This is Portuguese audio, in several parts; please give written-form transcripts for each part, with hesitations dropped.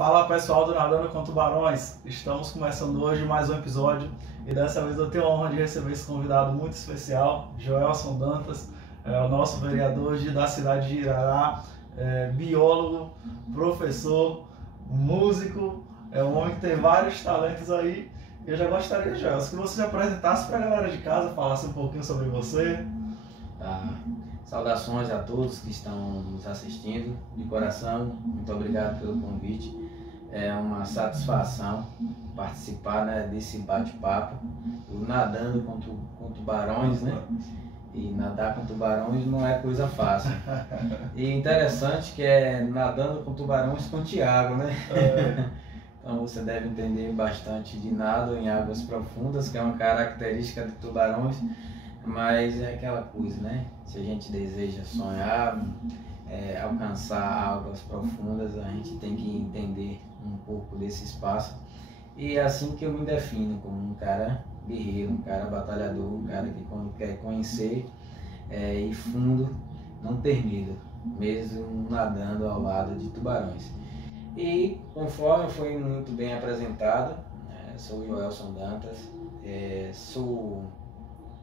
Fala pessoal do Nadando com Tubarões, estamos começando hoje mais um episódio e dessa vez eu tenho a honra de receber esse convidado muito especial, Joelson Dantas, o nosso vereador da cidade de Irará, biólogo, professor, músico, é um homem que tem vários talentos aí. Eu já gostaria, Joelson, que você se apresentasse para a galera de casa, falasse um pouquinho sobre você. Saudações a todos que estão nos assistindo, de coração, muito obrigado pelo convite. É uma satisfação participar, né, desse bate-papo. Nadando com tubarões, né? E nadar com tubarões não é coisa fácil. E interessante que é nadando com tubarões com Tiago, né? Então você deve entender bastante de nado em águas profundas, que é uma característica de tubarões. Mas é aquela coisa, né? Se a gente deseja sonhar, alcançar águas profundas, a gente tem que entender um pouco desse espaço. E é assim que eu me defino, como um cara guerreiro, um cara batalhador, um cara que quer conhecer e fundo, não ter medo, mesmo nadando ao lado de tubarões. E conforme foi muito bem apresentado, sou o Joelson Dantas, sou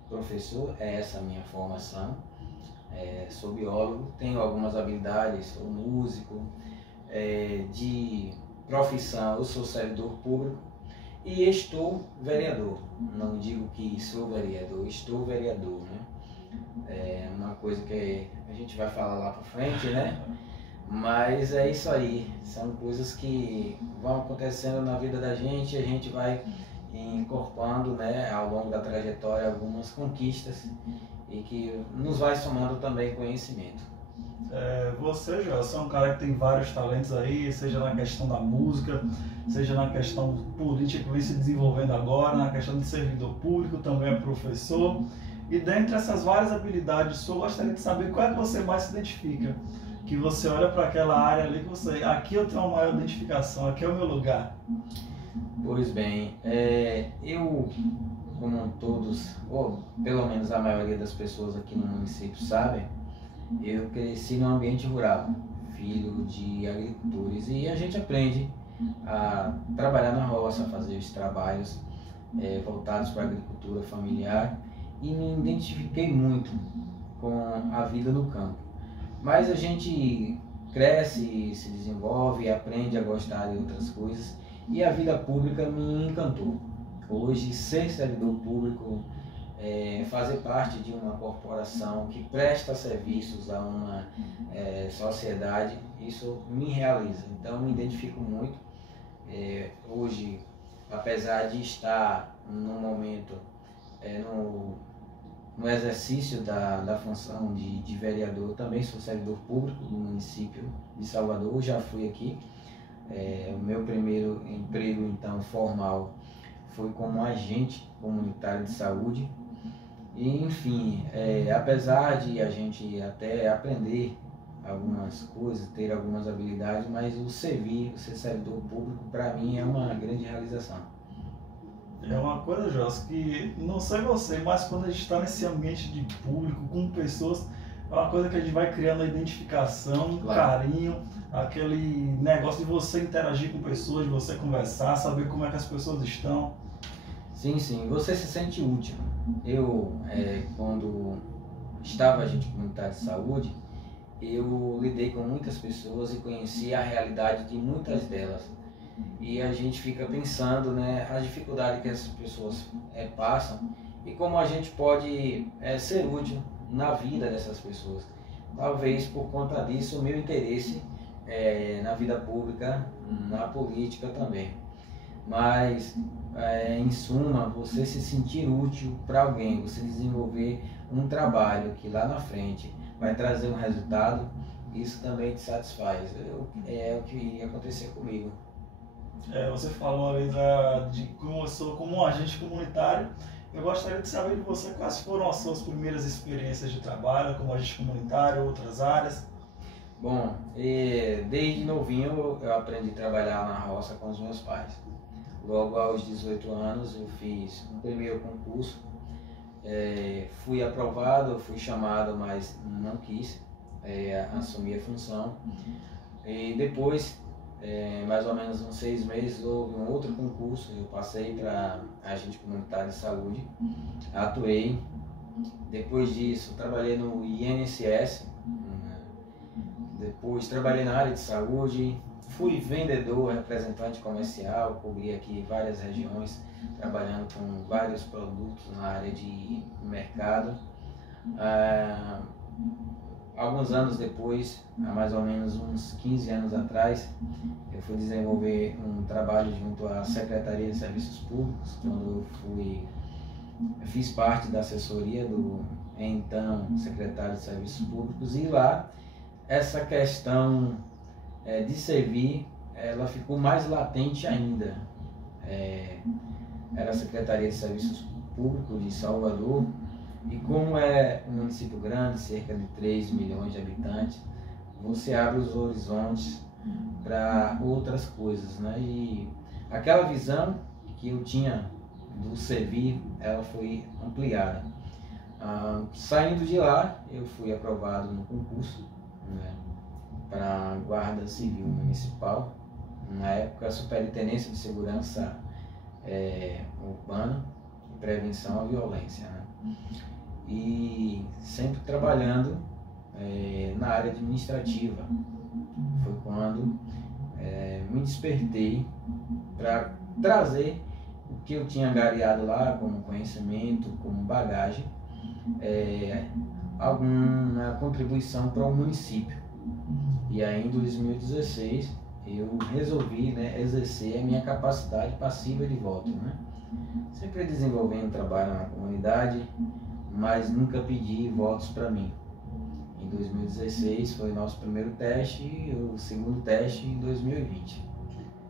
professor, essa a minha formação, sou biólogo, tenho algumas habilidades, sou músico, de profissão eu sou servidor público e estou vereador. Não digo que sou vereador, estou vereador, né? É uma coisa que a gente vai falar lá para frente, né? Mas é isso aí, são coisas que vão acontecendo na vida da gente e a gente vai incorporando, né, ao longo da trajetória algumas conquistas e que nos vai somando também conhecimento. Você, Joelson, é um cara que tem vários talentos aí, seja na questão da música, seja na questão política que vem se desenvolvendo agora, na questão de servidor público, também é professor. E dentre essas várias habilidades, eu gostaria de saber qual é que você mais se identifica. Que você olha para aquela área ali que você, aqui eu tenho uma maior identificação, aqui é o meu lugar. Pois bem, eu, como todos, ou pelo menos a maioria das pessoas aqui no município sabem, eu cresci no ambiente rural, filho de agricultores, e a gente aprende a trabalhar na roça, a fazer os trabalhos voltados para a agricultura familiar, e me identifiquei muito com a vida no campo. Mas a gente cresce, se desenvolve, aprende a gostar de outras coisas e a vida pública me encantou. Hoje, ser servidor público, fazer parte de uma corporação que presta serviços a uma sociedade, isso me realiza. Então, me identifico muito. Hoje, apesar de estar no momento no exercício da função de vereador, também sou servidor público do município de Salvador, já fui aqui. O meu primeiro emprego, então, formal, foi como agente comunitário de saúde. E, enfim, apesar de a gente até aprender algumas coisas, ter algumas habilidades, mas o ser servidor público, para mim, é uma grande realização. É uma coisa, Joelson, que não sei você, mas quando a gente está nesse ambiente de público, com pessoas, é uma coisa que a gente vai criando a identificação, Claro. Carinho, aquele negócio de você interagir com pessoas, de você conversar, saber como é que as pessoas estão. Sim, sim, você se sente útil. Eu, quando estava agente comunitário de saúde, eu lidei com muitas pessoas e conheci a realidade de muitas delas. E a gente fica pensando, né, a dificuldade que essas pessoas passam e como a gente pode ser útil na vida dessas pessoas. Talvez por conta disso o meu interesse na vida pública, na política também. Mas, em suma, você se sentir útil para alguém, você desenvolver um trabalho que lá na frente vai trazer um resultado, isso também te satisfaz. É o que ia acontecer comigo. Você falou uma vez de como eu sou como um agente comunitário. Eu gostaria de saber de você quais foram as suas primeiras experiências de trabalho como agente comunitário, outras áreas. Bom, desde novinho eu aprendi a trabalhar na roça com os meus pais. Logo aos 18 anos eu fiz um primeiro concurso, fui aprovado, fui chamado, mas não quis assumir a função. E depois mais ou menos uns 6 meses, houve um outro concurso, eu passei para agente comunitário de saúde, atuei. Depois disso, trabalhei no INSS, depois trabalhei na área de saúde, fui vendedor, representante comercial, cobri aqui várias regiões, trabalhando com vários produtos na área de mercado. Alguns anos depois, há mais ou menos uns 15 anos atrás, eu fui desenvolver um trabalho junto à Secretaria de Serviços Públicos, quando eu fiz parte da assessoria do então secretário de Serviços Públicos, e lá essa questão de servir, ela ficou mais latente ainda. Era a Secretaria de Serviços Públicos de Salvador, e como é um município grande, cerca de 3 milhões de habitantes, você abre os horizontes para outras coisas, né? E aquela visão que eu tinha do servir, ela foi ampliada. Saindo de lá, eu fui aprovado no concurso, né, para a Guarda Civil Municipal, na época a Superintendência de Segurança Urbana e Prevenção à Violência, né? E sempre trabalhando na área administrativa. Foi quando me despertei para trazer o que eu tinha angariado lá como conhecimento, como bagagem, alguma contribuição para o município. E aí em 2016 eu resolvi, né, exercer a minha capacidade passiva de voto, né? Sempre desenvolvendo trabalho na comunidade, mas nunca pedi votos para mim. Em 2016 foi o nosso primeiro teste e o segundo teste em 2020.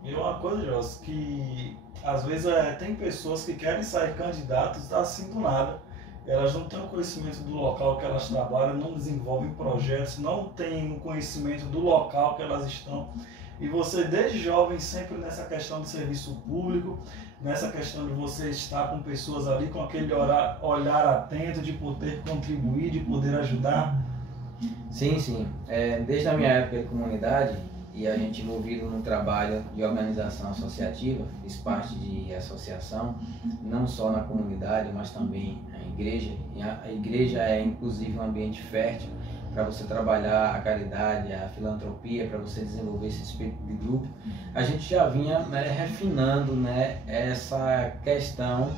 E uma coisa, Jos, que às vezes tem pessoas que querem sair candidatos assim do nada. Elas não têm o conhecimento do local que elas trabalham, não desenvolvem projetos, não têm o conhecimento do local que elas estão. E você, desde jovem, sempre nessa questão de serviço público, nessa questão de você estar com pessoas ali, com aquele olhar atento, de poder contribuir, de poder ajudar. Sim, sim. Desde a minha época de comunidade, e a gente envolvido no trabalho de organização associativa, fiz parte de associação, não só na comunidade, mas também na igreja. E a igreja é inclusive um ambiente fértil para você trabalhar a caridade, a filantropia, para você desenvolver esse espírito de grupo. A gente já vinha, né, refinando, né, essa questão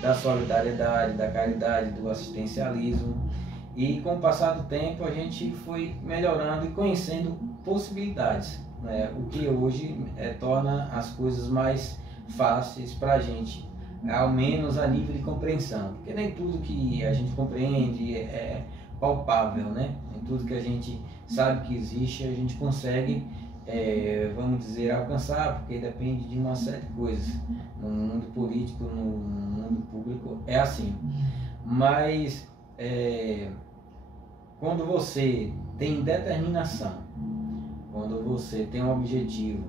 da solidariedade, da caridade, do assistencialismo. E com o passar do tempo a gente foi melhorando e conhecendo possibilidades, né? O que hoje torna as coisas mais fáceis para a gente, ao menos a nível de compreensão, porque nem tudo que a gente compreende é palpável, né? Nem tudo que a gente sabe que existe a gente consegue, vamos dizer, alcançar, porque depende de uma série de coisas. No mundo político, no mundo público é assim, mas quando você tem determinação, quando você tem um objetivo,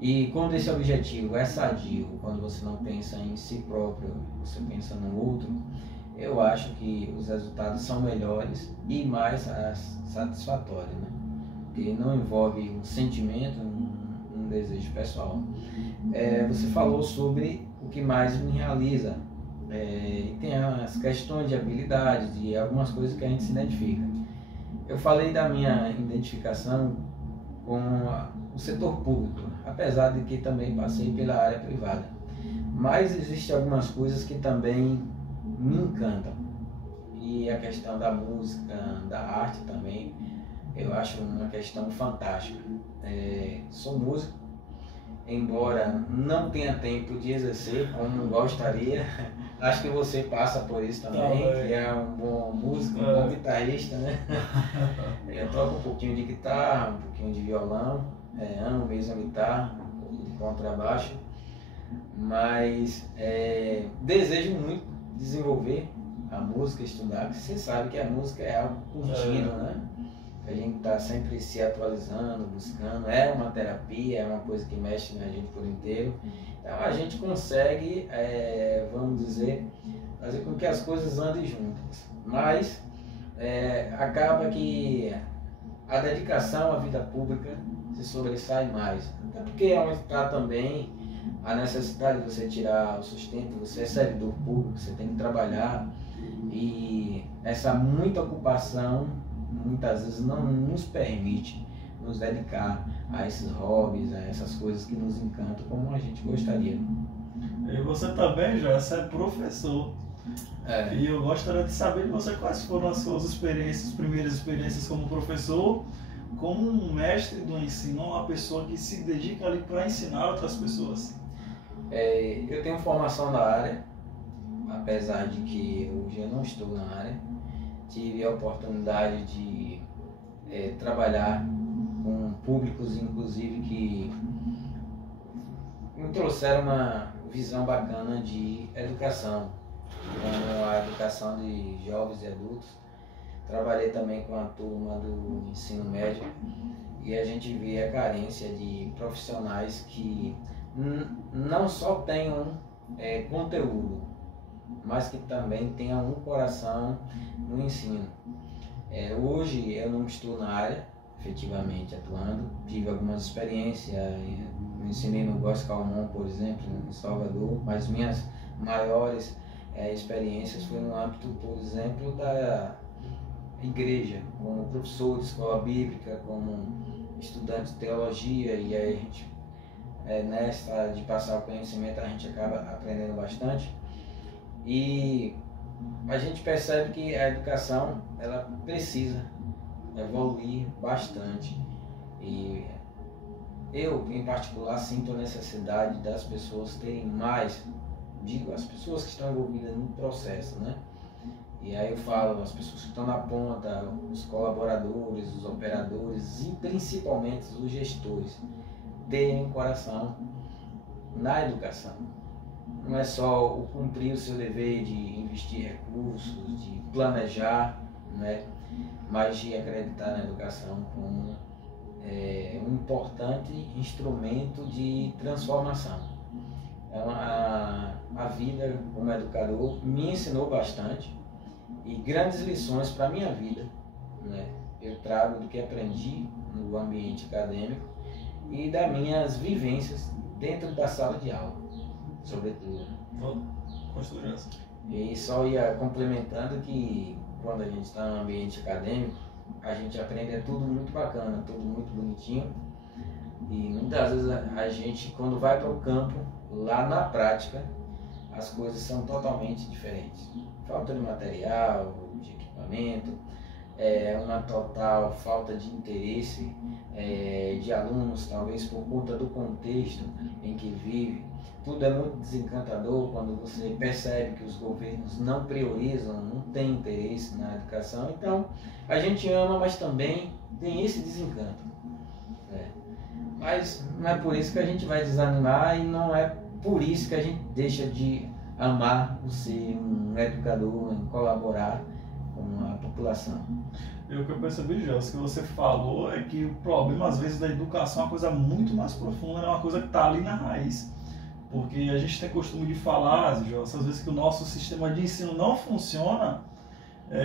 e quando esse objetivo é sadio, quando você não pensa em si próprio, você pensa no outro, eu acho que os resultados são melhores e mais satisfatórios, né? Porque não envolve um sentimento, um desejo pessoal. Você falou sobre o que mais me realiza. E tem as questões de habilidades e algumas coisas que a gente se identifica. Eu falei da minha identificação com o setor público, apesar de que também passei pela área privada. Mas existem algumas coisas que também me encantam. E a questão da música, da arte também, eu acho uma questão fantástica. Sou músico, embora não tenha tempo de exercer como gostaria. Acho que você passa por isso também, que é um bom músico, um bom guitarrista, né? Eu toco um pouquinho de guitarra, um pouquinho de violão, amo mesmo a guitarra, um pouco de contrabaixo, mas desejo muito desenvolver a música, estudar, porque você sabe que a música é algo contínuo, né? A gente está sempre se atualizando, buscando, é uma terapia, é uma coisa que mexe na gente por inteiro. Então a gente consegue, vamos dizer, fazer com que as coisas andem juntas. Mas acaba que a dedicação à vida pública se sobressai mais. Até porque é onde está também a necessidade de você tirar o sustento, você é servidor público, você tem que trabalhar, e essa muita ocupação muitas vezes não nos permite nos dedicar a esses hobbies, a essas coisas que nos encantam como a gente gostaria. E você também, já é professor. E eu gostaria de saber de você quais foram as suas experiências, primeiras experiências como professor, como um mestre do ensino, uma pessoa que se dedica ali para ensinar outras pessoas. Eu tenho formação na área, apesar de que hoje eu não estou na área. Tive a oportunidade de trabalhar com públicos, inclusive, que me trouxeram uma visão bacana de educação, como a educação de jovens e adultos. Trabalhei também com a turma do ensino médio e a gente vê a carência de profissionais que não só tenham conteúdo, mas que também tenham um coração no ensino. Hoje eu não estou na área, efetivamente atuando, tive algumas experiências, ensinei no Góes Calmon, por exemplo, em Salvador, mas minhas maiores experiências foram no âmbito, por exemplo, da igreja, como professor de escola bíblica, como estudante de teologia, e aí a gente, nessa de passar o conhecimento, a gente acaba aprendendo bastante. E a gente percebe que a educação ela precisa evoluir bastante, e eu em particular sinto a necessidade das pessoas terem mais, digo, as pessoas que estão envolvidas no processo, né? E aí eu falo, as pessoas que estão na ponta, os colaboradores, os operadores e principalmente os gestores, terem um coração na educação. Não é só o cumprir o seu dever de investir recursos, de planejar, né? Mas de acreditar na educação como um importante instrumento de transformação. A vida como educador me ensinou bastante e grandes lições para a minha vida, né? Eu trago do que aprendi no ambiente acadêmico e das minhas vivências dentro da sala de aula, sobretudo. E só ia complementando que quando a gente está no ambiente acadêmico, a gente aprende tudo muito bacana, tudo muito bonitinho, e muitas vezes a gente, quando vai para o campo, lá na prática, as coisas são totalmente diferentes. Falta de material, de equipamento, uma total falta de interesse de alunos, talvez por conta do contexto em que vive. Tudo é muito desencantador quando você percebe que os governos não priorizam, não têm interesse na educação. Então, a gente ama, mas também tem esse desencanto. Mas não é por isso que a gente vai desanimar, e não é por isso que a gente deixa de amar o ser um educador, em colaborar com a população. E o que eu percebi, Gelson, que você falou é que o problema, às vezes, da educação é uma coisa muito mais profunda, é uma coisa que está ali na raiz. Porque a gente tem costume de falar, Gelson, às vezes que o nosso sistema de ensino não funciona,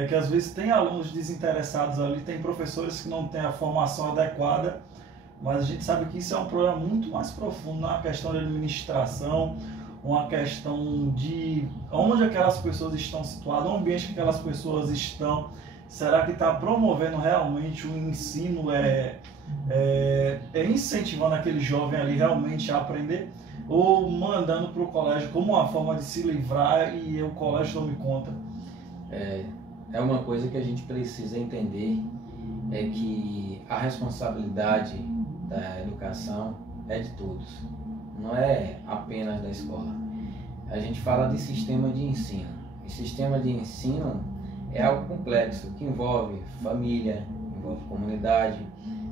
que às vezes tem alunos desinteressados ali, tem professores que não têm a formação adequada, mas a gente sabe que isso é um problema muito mais profundo, uma questão de administração, uma questão de onde aquelas pessoas estão situadas, o ambiente que aquelas pessoas estão. Será que está promovendo realmente o ensino, incentivando aquele jovem ali realmente a aprender, ou mandando para o colégio como uma forma de se livrar e o colégio tome conta? É uma coisa que a gente precisa entender, é que a responsabilidade da educação é de todos, não é apenas da escola. A gente fala de sistema de ensino. E sistema de ensino é algo complexo, que envolve família, envolve comunidade,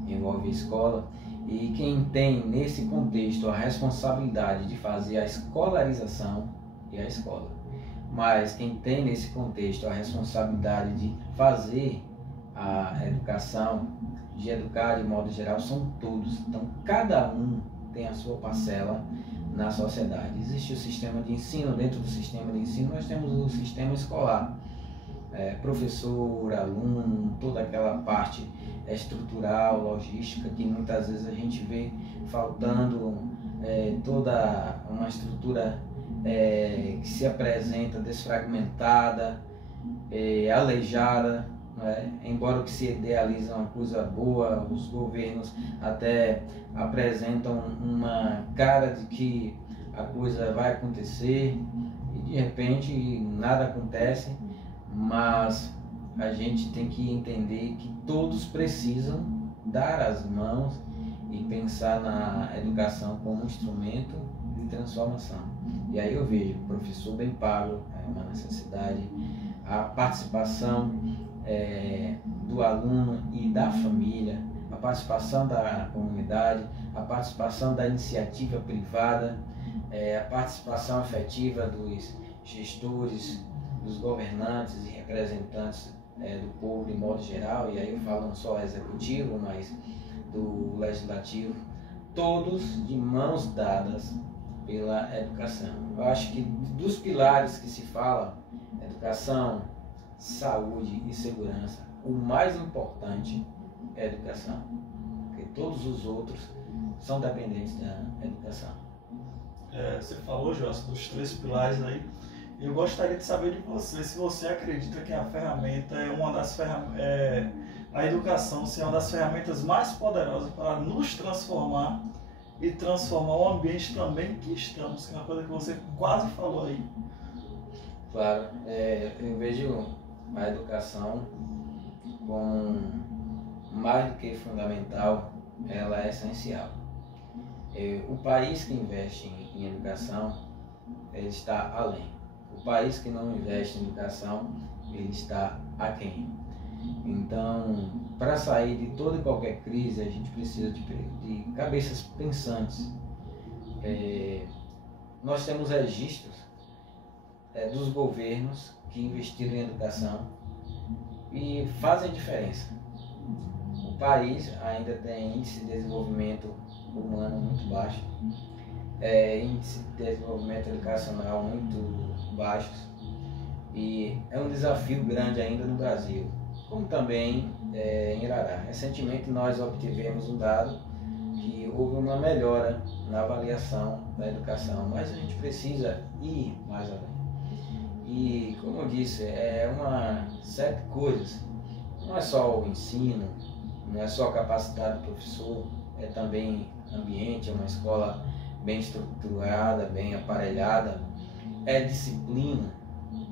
envolve escola. E quem tem nesse contexto a responsabilidade de fazer a escolarização é a escola. Mas quem tem nesse contexto a responsabilidade de fazer a educação, de educar de modo geral, são todos. Então cada um tem a sua parcela na sociedade. Existe o sistema de ensino, dentro do sistema de ensino nós temos o sistema escolar. professor, aluno, toda aquela parte estrutural, logística, que muitas vezes a gente vê faltando toda uma estrutura que se apresenta desfragmentada, aleijada, né? Embora o que se idealiza uma coisa boa, os governos até apresentam uma cara de que a coisa vai acontecer e de repente nada acontece, mas a gente tem que entender que todos precisam dar as mãos e pensar na educação como um instrumento de transformação. E aí eu vejo o professor bem pago, é uma necessidade, a participação do aluno e da família, a participação da comunidade, a participação da iniciativa privada, a participação efetiva dos gestores, dos governantes e representantes do povo de modo geral, e aí eu falo não só executivo, mas do legislativo, todos de mãos dadas pela educação. Eu acho que dos pilares que se fala, educação, saúde e segurança, o mais importante é a educação, porque todos os outros são dependentes da educação. Você falou, Joelson, dos 3 pilares aí. Eu gostaria de saber de você, se você acredita que a ferramenta é uma das a educação se é uma das ferramentas mais poderosas para nos transformar e transformar o ambiente também que estamos, que é uma coisa que você quase falou aí. Claro, eu vejo a educação como mais do que fundamental, ela é essencial. O país que investe em educação, ele está além. O país que não investe em educação, ele está aquém. Então, para sair de toda e qualquer crise, a gente precisa de cabeças pensantes. Nós temos registros dos governos que investiram em educação e fazem diferença. O país ainda tem índice de desenvolvimento humano muito baixo, índice de desenvolvimento educacional muito baixos, e é um desafio grande ainda no Brasil, como também em Irará. Recentemente nós obtivemos um dado que houve uma melhora na avaliação da educação, mas a gente precisa ir mais além. E, como eu disse, é uma série de coisas. Não é só o ensino, não é só a capacidade do professor, é também ambiente, é uma escola bem estruturada, bem aparelhada, é disciplina.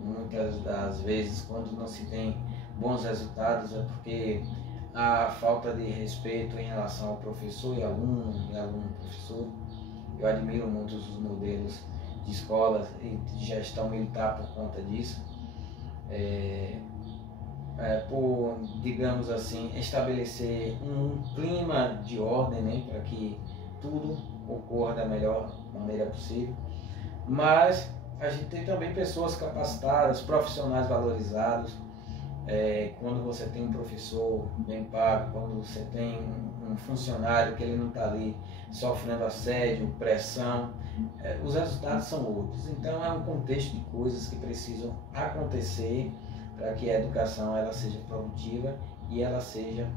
Muitas das vezes, quando não se tem bons resultados, é porque há falta de respeito em relação ao professor e aluno professor. Eu admiro muito os modelos de escolas e de gestão militar por conta disso, por, digamos assim, estabelecer um clima de ordem, né, para que tudo ocorra da melhor maneira possível. Mas a gente tem também pessoas capacitadas, profissionais valorizados. Quando você tem um professor bem pago, quando você tem um funcionário que ele não está ali sofrendo assédio, pressão, os resultados são outros. Então é um contexto de coisas que precisam acontecer para que a educação ela seja produtiva e ela seja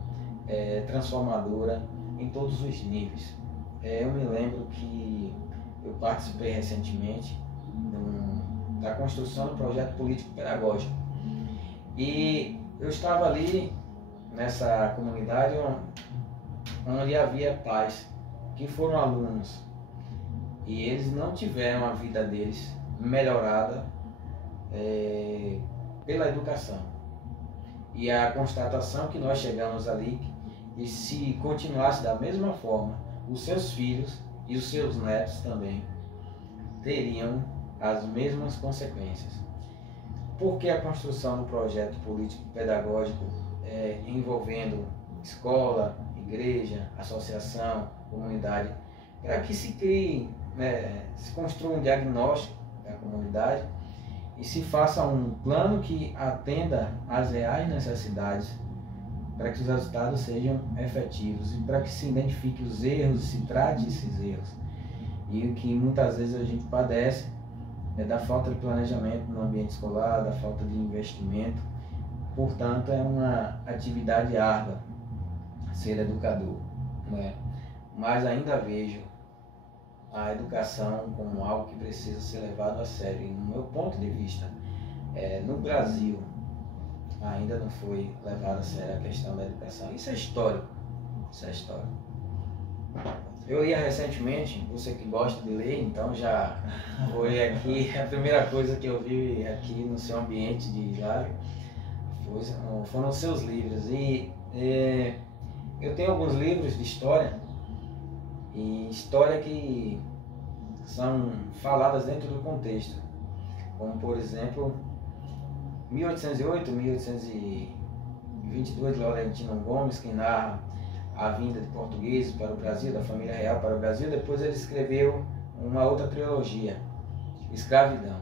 transformadora em todos os níveis. Eu me lembro que eu participei recentemente da construção do projeto político-pedagógico. E eu estava ali nessa comunidade onde havia pais que foram alunos e eles não tiveram a vida deles melhorada pela educação. E a constatação que nós chegamos ali, e se continuasse da mesma forma, os seus filhos e os seus netos também teriam as mesmas consequências. Porque a construção do projeto político-pedagógico envolvendo escola, igreja, associação, comunidade, para que se crie, se construa um diagnóstico da comunidade e se faça um plano que atenda às reais necessidades para que os resultados sejam efetivos e para que se identifique os erros e se trate esses erros. E o que muitas vezes a gente padece é da falta de planejamento no ambiente escolar, da falta de investimento Portanto, é uma atividade árdua ser educador, né? Mas ainda vejo a educação como algo que precisa ser levado a sério. E no meu ponto de vista, no Brasil ainda não foi levado a sério a questão da educação. Isso é histórico. Isso é histórico. Eu ia recentemente, você que gosta de ler, então já foi aqui, a primeira coisa que eu vi aqui no seu ambiente de live foram os seus livros. E eu tenho alguns livros de história, e história que são faladas dentro do contexto, como por exemplo 1808, 1822 de Laurentino Gomes, que narra a vinda de portugueses para o Brasil, da família real para o Brasil. Depois ele escreveu uma outra trilogia, Escravidão.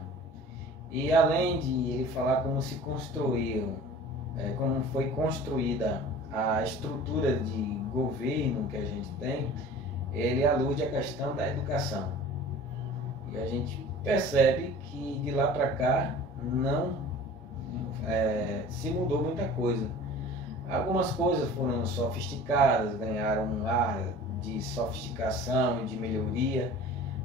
E além de ele falar como se construiu, como foi construída a estrutura de governo que a gente tem, ele alude à questão da educação. E a gente percebe que de lá para cá não se mudou muita coisa. Algumas coisas foram sofisticadas, ganharam um ar de sofisticação e de melhoria,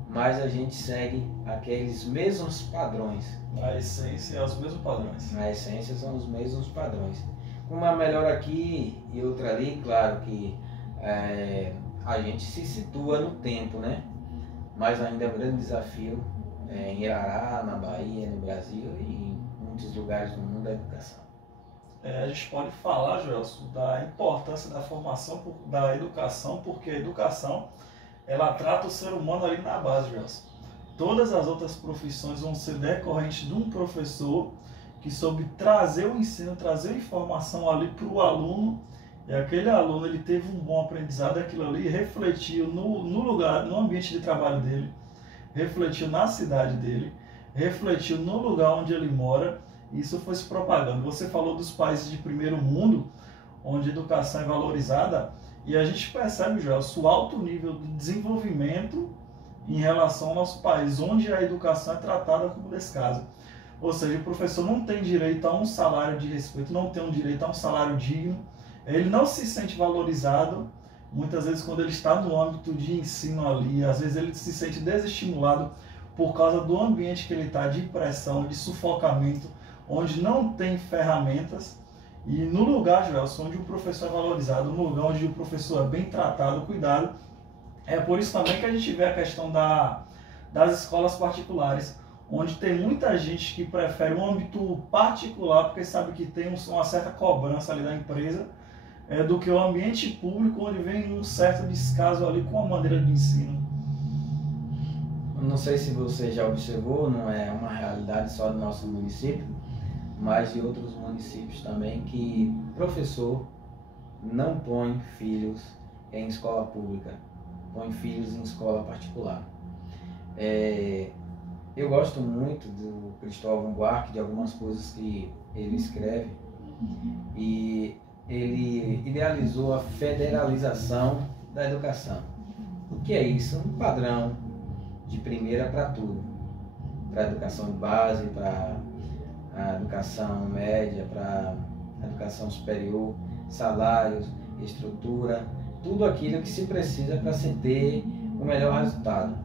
mas a gente segue aqueles mesmos padrões. A essência é os mesmos padrões. A essência são os mesmos padrões. Uma melhora aqui e outra ali, claro que a gente se situa no tempo, né? Mas ainda é um grande desafio em Irará, na Bahia, no Brasil e em muitos lugares do mundo da educação. A gente pode falar, Joelson, da importância da formação, da educação, porque a educação, ela trata o ser humano ali na base, Joelson. Todas as outras profissões vão ser decorrentes de um professor que soube trazer o ensino, trazer a informação ali para o aluno, e aquele aluno ele teve um bom aprendizado, aquilo ali refletiu no lugar, no ambiente de trabalho dele, refletiu na cidade dele, refletiu no lugar onde ele mora. Isso foi se propagando. Você falou dos países de primeiro mundo, onde a educação é valorizada, e a gente percebe, Joelson, o alto nível de desenvolvimento em relação ao nosso país, onde a educação é tratada como descaso. Ou seja, o professor não tem direito a um salário de respeito, não tem um direito a um salário digno, ele não se sente valorizado, muitas vezes quando ele está no âmbito de ensino ali, às vezes ele se sente desestimulado por causa do ambiente que ele está, de pressão, de sufocamento, onde não tem ferramentas. E no lugar, Joelson, onde o professor é valorizado, no lugar onde o professor é bem tratado, cuidado, é por isso também que a gente vê a questão das escolas particulares, onde tem muita gente que prefere um âmbito particular, porque sabe que tem uma certa cobrança ali da empresa, do que o ambiente público, onde vem um certo descaso ali com a maneira de ensino. Não sei se você já observou, não é uma realidade só do nosso município, mas de outros municípios também, que professor não põe filhos em escola pública, põe filhos em escola particular. Eu gosto muito do Cristóvão Buarque, de algumas coisas que ele escreve, e ele idealizou a federalização da educação. O que é isso? Um padrão de primeira para tudo, para a educação de base, para a educação média, para a educação superior, salários, estrutura, tudo aquilo que se precisa para se ter o melhor resultado.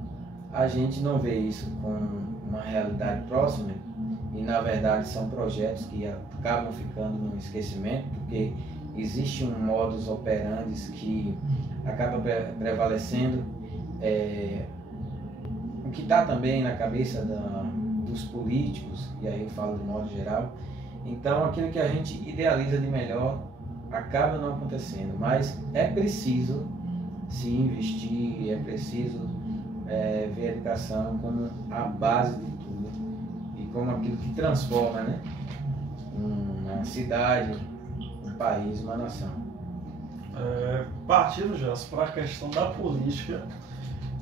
A gente não vê isso com uma realidade próxima e, na verdade, são projetos que acabam ficando no esquecimento, porque existe um modus operandi que acaba prevalecendo, o que está também na cabeça dos políticos, e aí eu falo de modo geral. Então, aquilo que a gente idealiza de melhor acaba não acontecendo, mas é preciso se investir, é preciso ver a educação como a base de tudo e como aquilo que transforma, né, uma cidade, um país, uma nação. Partindo, Gelson, para a questão da política,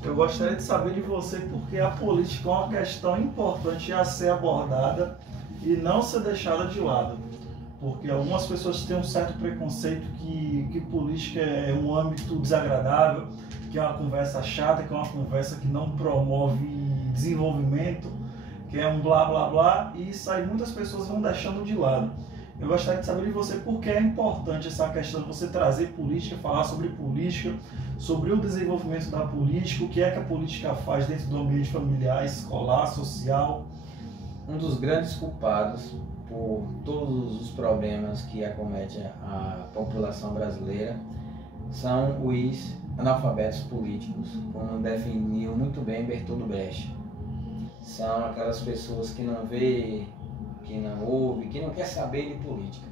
eu gostaria de saber de você porque a política é uma questão importante a ser abordada e não ser deixada de lado. Porque algumas pessoas têm um certo preconceito que política é um âmbito desagradável, que é uma conversa chata, que é uma conversa que não promove desenvolvimento, que é um blá blá blá, e isso aí muitas pessoas vão deixando de lado. Eu gostaria de saber de você por que é importante essa questão de você trazer política, falar sobre política, sobre o desenvolvimento da política, o que é que a política faz dentro do ambiente familiar, escolar, social. Um dos grandes culpados por todos os problemas que acometem a população brasileira são os analfabetos políticos, como definiu muito bem Bertold Brecht. São aquelas pessoas que não vê, que não ouve, que não quer saber de política.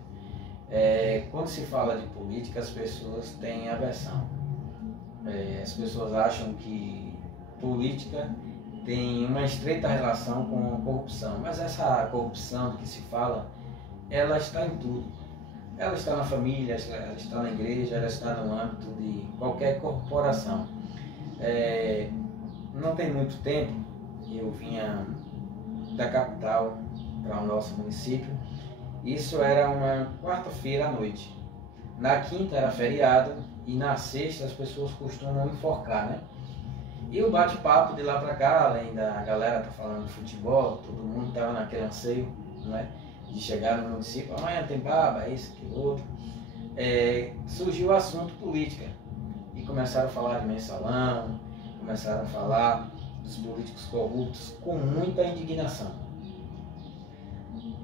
Quando se fala de política, as pessoas têm aversão. As pessoas acham que política tem uma estreita relação com a corrupção, mas essa corrupção que se fala, ela está em tudo. Ela está na família, ela está na igreja, ela está no âmbito de qualquer corporação. Não tem muito tempo, eu vinha da capital para o nosso município. Isso era uma quarta-feira à noite. Na quinta era feriado e na sexta as pessoas costumam enforcar, né? E o bate-papo de lá para cá, além da galera tá falando de futebol, todo mundo estava naquele anseio, né, de chegar no município, amanhã tem baba, isso, aquilo, outro. Surgiu o assunto política e começaram a falar de mensalão, começaram a falar dos políticos corruptos com muita indignação.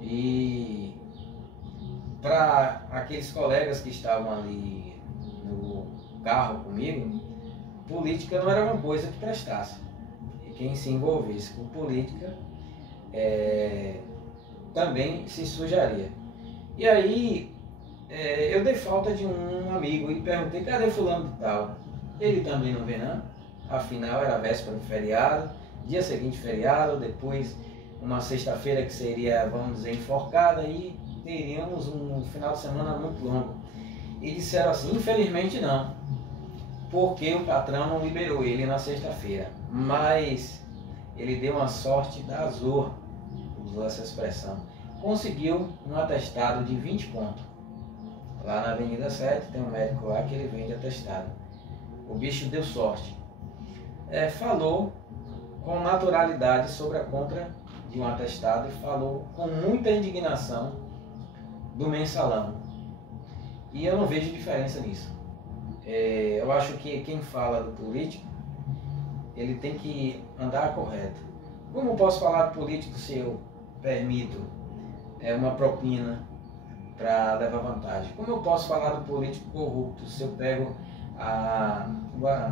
E para aqueles colegas que estavam ali no carro comigo, política não era uma coisa que prestasse. E quem se envolvesse com política também se sujaria. E aí eu dei falta de um amigo e perguntei, cadê fulano de tal? Ele também não vê não. Afinal era véspera de feriado, dia seguinte feriado, depois uma sexta-feira que seria, vamos dizer, enforcada, e teríamos um final de semana muito longo. E disseram assim, infelizmente não, porque o patrão não liberou ele na sexta-feira, mas ele deu uma sorte da azor, usou essa expressão, conseguiu um atestado de 20 conto. Lá na Avenida 7 tem um médico lá que ele vende atestado. O bicho deu sorte. Falou com naturalidade sobre a compra de um atestado e falou com muita indignação do mensalão. E eu não vejo diferença nisso. Eu acho que quem fala do político, ele tem que andar correto. Como eu posso falar do político se eu permito uma propina para levar vantagem? Como eu posso falar do político corrupto se eu pego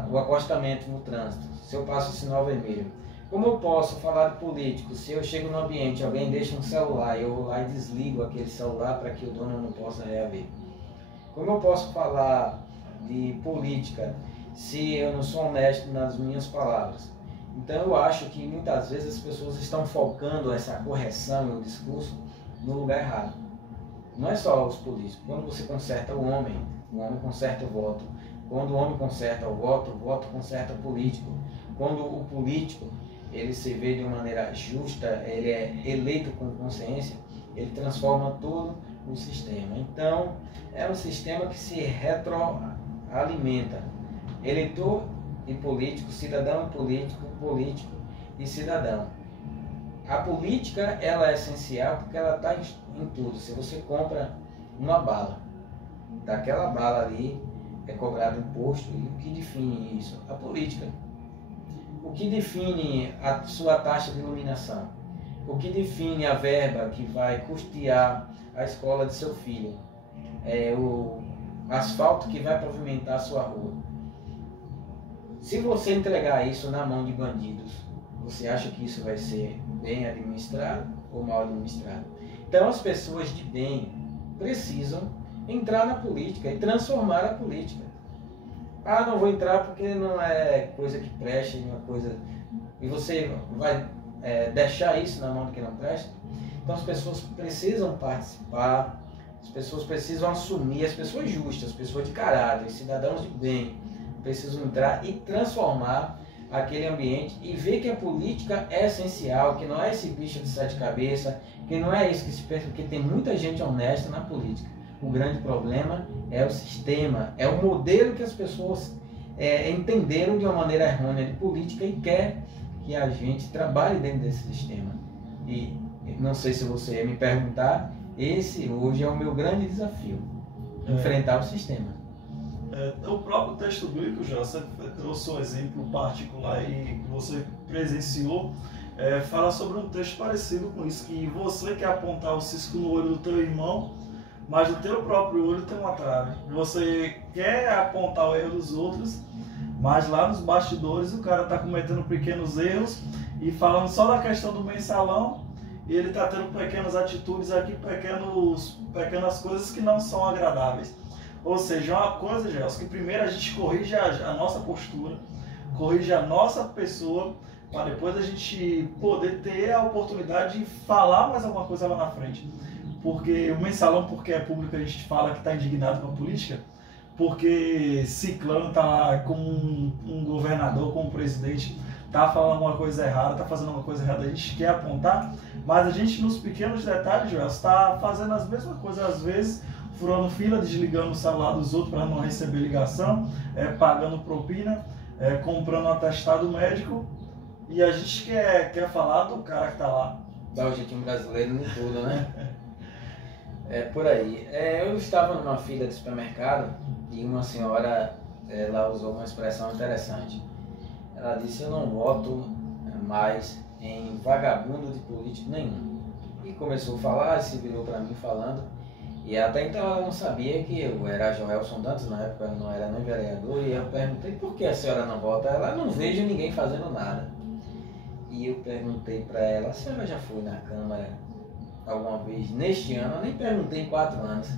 o acostamento no trânsito, se eu passo o sinal vermelho? Como eu posso falar de político se eu chego no ambiente, alguém deixa um celular e eu vou lá e desligo aquele celular para que o dono não possa reaver? Como eu posso falar de política se eu não sou honesto nas minhas palavras? Então eu acho que muitas vezes as pessoas estão focando essa correção no discurso no lugar errado. Não é só os políticos. Quando você conserta o homem conserta o voto. Quando o homem conserta o voto conserta o político. Quando o político ele se vê de uma maneira justa, ele é eleito com consciência, ele transforma todo o sistema. Então é um sistema que se retroalimenta. Eleitor e político, cidadão e político, político e cidadão. A política ela é essencial porque ela está em tudo. Se você compra uma bala, daquela bala ali é cobrado imposto. E o que define isso? A política. O que define a sua taxa de iluminação? O que define a verba que vai custear a escola de seu filho? O asfalto que vai pavimentar a sua rua. Se você entregar isso na mão de bandidos, você acha que isso vai ser bem administrado ou mal administrado? Então as pessoas de bem precisam entrar na política e transformar a política. Não vou entrar porque não é coisa que preste, não é coisa... E você vai deixar isso na mão de quem não presta? Então as pessoas precisam participar, as pessoas precisam assumir, as pessoas justas, as pessoas de caráter, cidadãos de bem, precisam entrar e transformar aquele ambiente e ver que a política é essencial, que não é esse bicho de sete cabeças, que não é isso que se pensa, porque tem muita gente honesta na política. O grande problema é o sistema, é o modelo que as pessoas entenderam de uma maneira errônea de política e quer que a gente trabalhe dentro desse sistema. E não sei se você ia me perguntar, Esse hoje é o meu grande desafio, enfrentar o sistema. O próprio texto bíblico, já você trouxe um exemplo particular aí que você presenciou, fala sobre um texto parecido com isso, que você quer apontar o cisco no olho do teu irmão, mas no teu próprio olho tem uma trave. Você quer apontar o erro dos outros, mas lá nos bastidores o cara está cometendo pequenos erros e falando só da questão do mensalão, e ele está tendo pequenas atitudes aqui, pequenas coisas que não são agradáveis. Ou seja, é uma coisa, Gelson, que primeiro a gente corrige a nossa postura, corrige a nossa pessoa, para depois a gente poder ter a oportunidade de falar mais alguma coisa lá na frente. Porque o mensalão, porque é público, a gente fala que está indignado com a política, porque Ciclano está lá como um governador, como um presidente, está falando alguma coisa errada, está fazendo alguma coisa errada, a gente quer apontar, mas a gente nos pequenos detalhes, Gelson, está fazendo as mesmas coisas às vezes, furando fila, desligando o celular dos outros para não receber ligação, pagando propina, comprando um atestado médico, e a gente quer falar do cara que está lá. Dá o jeitinho brasileiro em tudo, né? Por aí. Eu estava numa fila de supermercado e uma senhora, ela usou uma expressão interessante. Ela disse: eu não voto mais em vagabundo de político nenhum. E começou a falar, se virou para mim falando. E até então ela não sabia que eu era Joelson Dantas, na época eu não era nem vereador, e eu perguntei: por que a senhora não vota? Ela: não vejo ninguém fazendo nada. E eu perguntei para ela: a senhora já foi na Câmara alguma vez neste ano? Eu nem perguntei em 4 anos.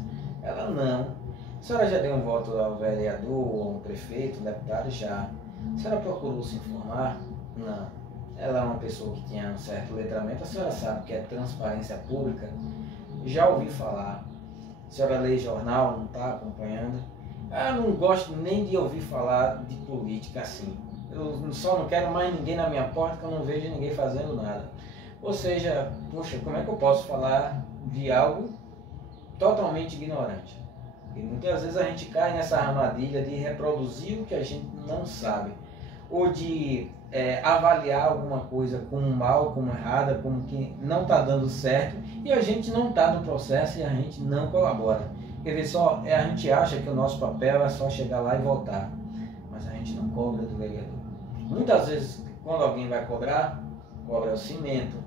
Ela: não. A senhora já deu um voto ao vereador, ou um prefeito, um deputado? Já. A senhora procurou se informar? Não. Ela é uma pessoa que tinha um certo letramento. A senhora sabe que é transparência pública? Já ouvi falar. A senhora lê jornal, não está acompanhando? Eu não gosto nem de ouvir falar de política assim. Eu só não quero mais ninguém na minha porta, que eu não vejo ninguém fazendo nada. Ou seja, puxa, como é que eu posso falar de algo totalmente ignorante? E muitas vezes a gente cai nessa armadilha de reproduzir o que a gente não sabe. Ou de avaliar alguma coisa como mal, como errada, como que não está dando certo, e a gente não está no processo e a gente não colabora. Quer ver só, a gente acha que o nosso papel é só chegar lá e votar, mas a gente não cobra do vereador. Muitas vezes, quando alguém vai cobra o cimento,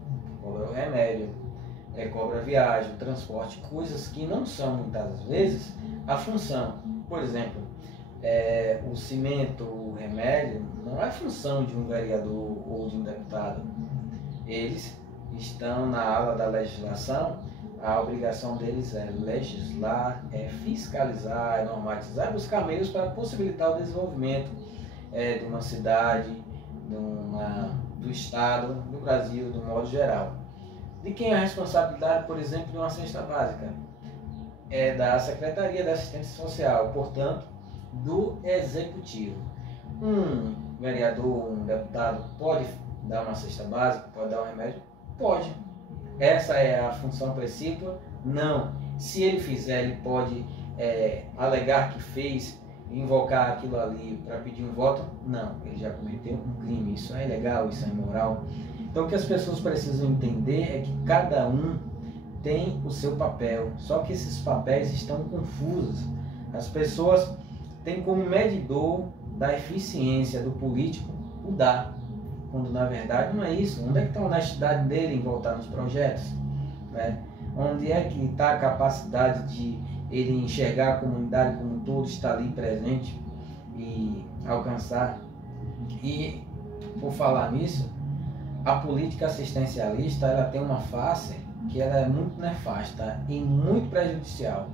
cobra o remédio, cobra a viagem, o transporte, coisas que não são muitas vezes a função. Por exemplo, o cimento, o remédio, não é função de um vereador ou de um deputado. Eles estão na ala da legislação, a obrigação deles é legislar, fiscalizar, normatizar, buscar meios para possibilitar o desenvolvimento de uma cidade, do estado, do Brasil, do modo geral. De quem é a responsabilidade, por exemplo, de uma cesta básica? É da Secretaria da Assistência Social, portanto, do Executivo. Um vereador, um deputado pode dar uma cesta básica, pode dar um remédio? Pode. Essa é a função principal? Não. Se ele fizer, ele pode alegar que fez, invocar aquilo ali para pedir um voto? Não. Ele já cometeu um crime. Isso é ilegal, isso é imoral. Então o que as pessoas precisam entender é que cada um tem o seu papel, só que esses papéis estão confusos. As pessoas têm como medidor da eficiência do político o dar, quando na verdade não é isso. Onde é que está a honestidade dele em voltar nos projetos? Né? Onde é que está a capacidade de ele enxergar a comunidade como um todo, estar ali presente e alcançar? E por falar nisso, a política assistencialista ela tem uma face que ela é muito nefasta e muito prejudicial.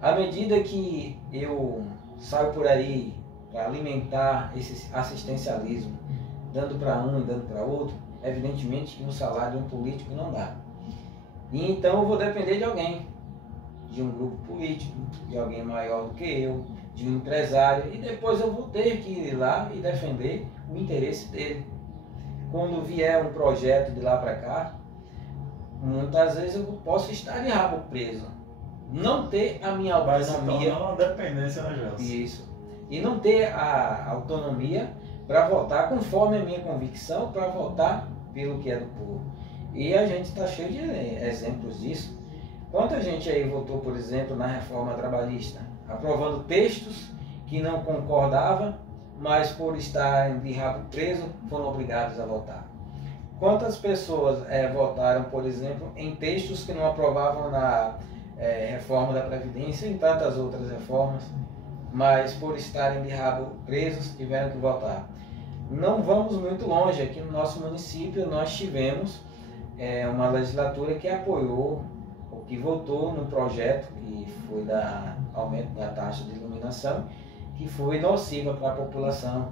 À medida que eu saio por aí para alimentar esse assistencialismo, dando para um e dando para outro, evidentemente que um salário de um político não dá. E então eu vou depender de alguém, de um grupo político, de alguém maior do que eu, de um empresário, e depois eu vou ter que ir lá e defender o interesse dele. Quando vier um projeto de lá para cá, muitas vezes eu posso estar de rabo preso, não ter a minha autonomia. Não, uma dependência, né, Gelson? Isso. E não ter a autonomia para votar conforme a minha convicção, para votar pelo que é do povo. E a gente está cheio de exemplos disso. Quanta gente aí votou, por exemplo, na reforma trabalhista, aprovando textos que não concordavam, mas por estarem de rabo preso, foram obrigados a votar. Quantas pessoas votaram, por exemplo, em textos que não aprovavam na reforma da Previdência e tantas outras reformas, mas por estarem de rabo presos, tiveram que votar. Não vamos muito longe, aqui no nosso município nós tivemos uma legislatura que apoiou, ou que votou no projeto que foi da aumento da taxa de iluminação, que foi nociva para a população,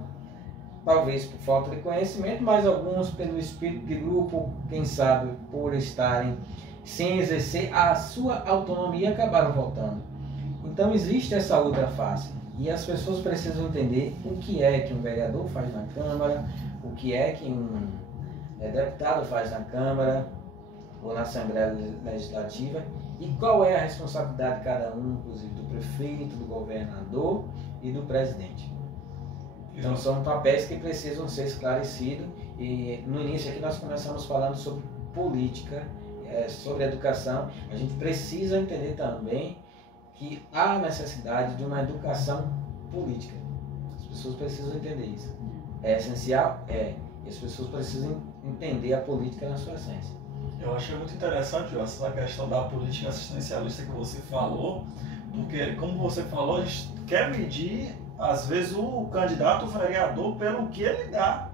talvez por falta de conhecimento, mas alguns pelo espírito de grupo, quem sabe por estarem sem exercer a sua autonomia, acabaram votando. Então existe essa outra face, e as pessoas precisam entender o que é que um vereador faz na Câmara, o que é que um deputado faz na Câmara ou na Assembleia Legislativa, e qual é a responsabilidade de cada um, inclusive do prefeito, do governador e do presidente. Então são papéis que precisam ser esclarecidos, e no início aqui nós começamos falando sobre política, sobre educação. A gente precisa entender também que há necessidade de uma educação política. As pessoas precisam entender isso. É essencial? É. E as pessoas precisam entender a política na sua essência. Eu achei muito interessante essa questão da política assistencialista que você falou, porque, como você falou, a gente quer medir, às vezes, o candidato vereador pelo que ele dá,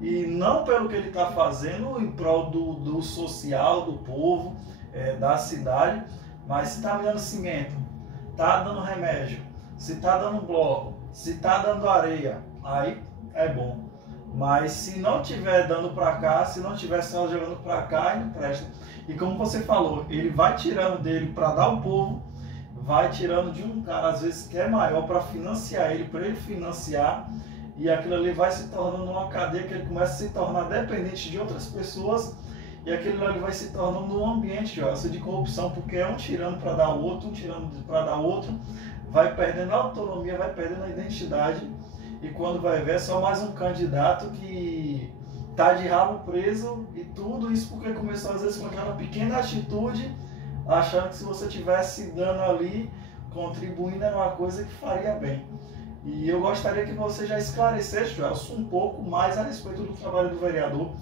e não pelo que ele está fazendo em prol do social, do povo, da cidade. Mas se está me dando cimento, está dando remédio, se está dando bloco, se está dando areia, aí é bom. Mas se não estiver dando para cá, se não estiver só jogando para cá, ele não presta. E como você falou, ele vai tirando dele para dar ao povo, vai tirando de um cara, às vezes, que é maior para financiar ele, para ele financiar, e aquilo ali vai se tornando uma cadeia que ele começa a se tornar dependente de outras pessoas, e aquilo ali vai se tornando um ambiente de corrupção, porque é um tirando para dar ao outro, um tirando para dar ao outro, vai perdendo a autonomia, vai perdendo a identidade, e quando vai ver é só mais um candidato que tá de rabo preso, e tudo isso porque começou às vezes com aquela pequena atitude, achando que se você estivesse dando ali, contribuindo, era uma coisa que faria bem. E eu gostaria que você já esclarecesse, Joelson, um pouco mais a respeito do trabalho do vereador,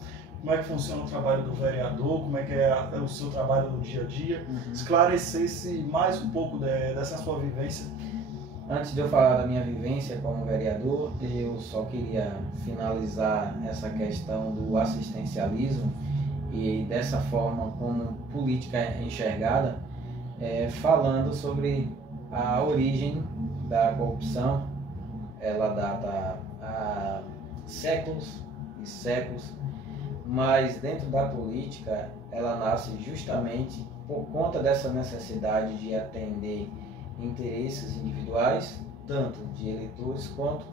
como é que funciona o trabalho do vereador, como é que é o seu trabalho no dia a dia, esclarecesse mais um pouco dessa sua vivência. Antes de eu falar da minha vivência como vereador, eu só queria finalizar essa questão do assistencialismo e dessa forma como política é enxergada, falando sobre a origem da corrupção. Ela data há séculos e séculos, mas dentro da política ela nasce justamente por conta dessa necessidade de atender interesses individuais, tanto de eleitores quanto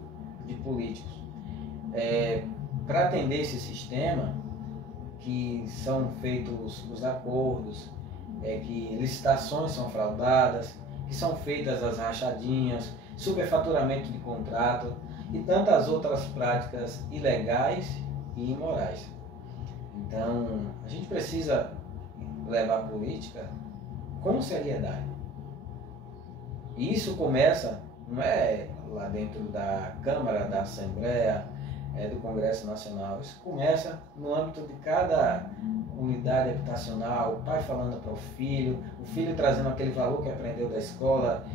de políticos. Para atender esse sistema, que são feitos os acordos, que licitações são fraudadas, que são feitas as rachadinhas, superfaturamento de contrato e tantas outras práticas ilegais e imorais. Então, a gente precisa levar a política com seriedade. E isso começa, não é lá dentro da Câmara, da Assembleia, do Congresso Nacional. Isso começa no âmbito de cada unidade habitacional, o pai falando para o filho trazendo aquele valor que aprendeu da escola,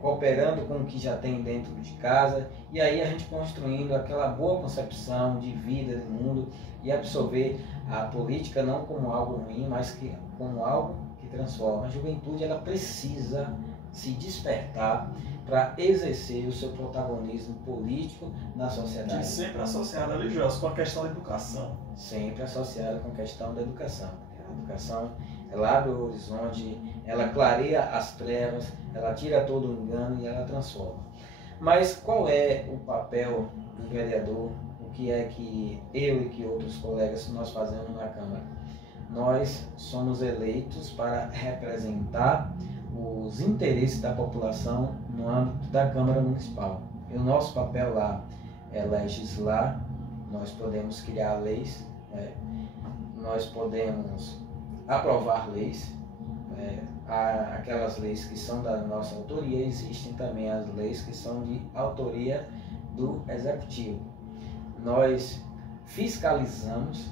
cooperando com o que já tem dentro de casa, e aí a gente construindo aquela boa concepção de vida, de mundo, e absorver a política não como algo ruim, mas como algo que transforma. A juventude ela precisa se despertar para exercer o seu protagonismo político na sociedade. E sempre associado ali, Joelson, com a questão da educação. Sempre associado com a questão da educação. A educação, ela abre o horizonte, ela clareia as trevas, ela tira todo o engano e ela transforma. Mas qual é o papel do vereador? O que é que eu e que outros colegas nós fazemos na Câmara? Nós somos eleitos para representar os interesses da população no âmbito da Câmara Municipal. E o nosso papel lá é legislar, nós podemos criar leis, nós podemos aprovar leis, aquelas leis que são da nossa autoria, existem também as leis que são de autoria do Executivo. Nós fiscalizamos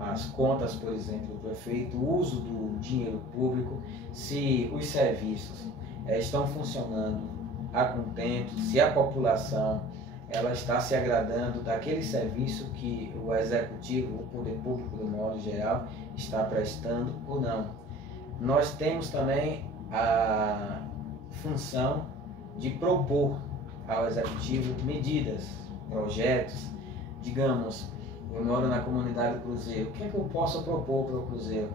as contas, por exemplo, do prefeito, o uso do dinheiro público, se os serviços estão funcionando a contento, se a população ela está se agradando daquele serviço que o Executivo, o Poder Público, de modo geral, está prestando ou não. Nós temos também a função de propor ao Executivo medidas, projetos. Digamos, eu moro na comunidade do Cruzeiro, o que é que eu posso propor para o Cruzeiro?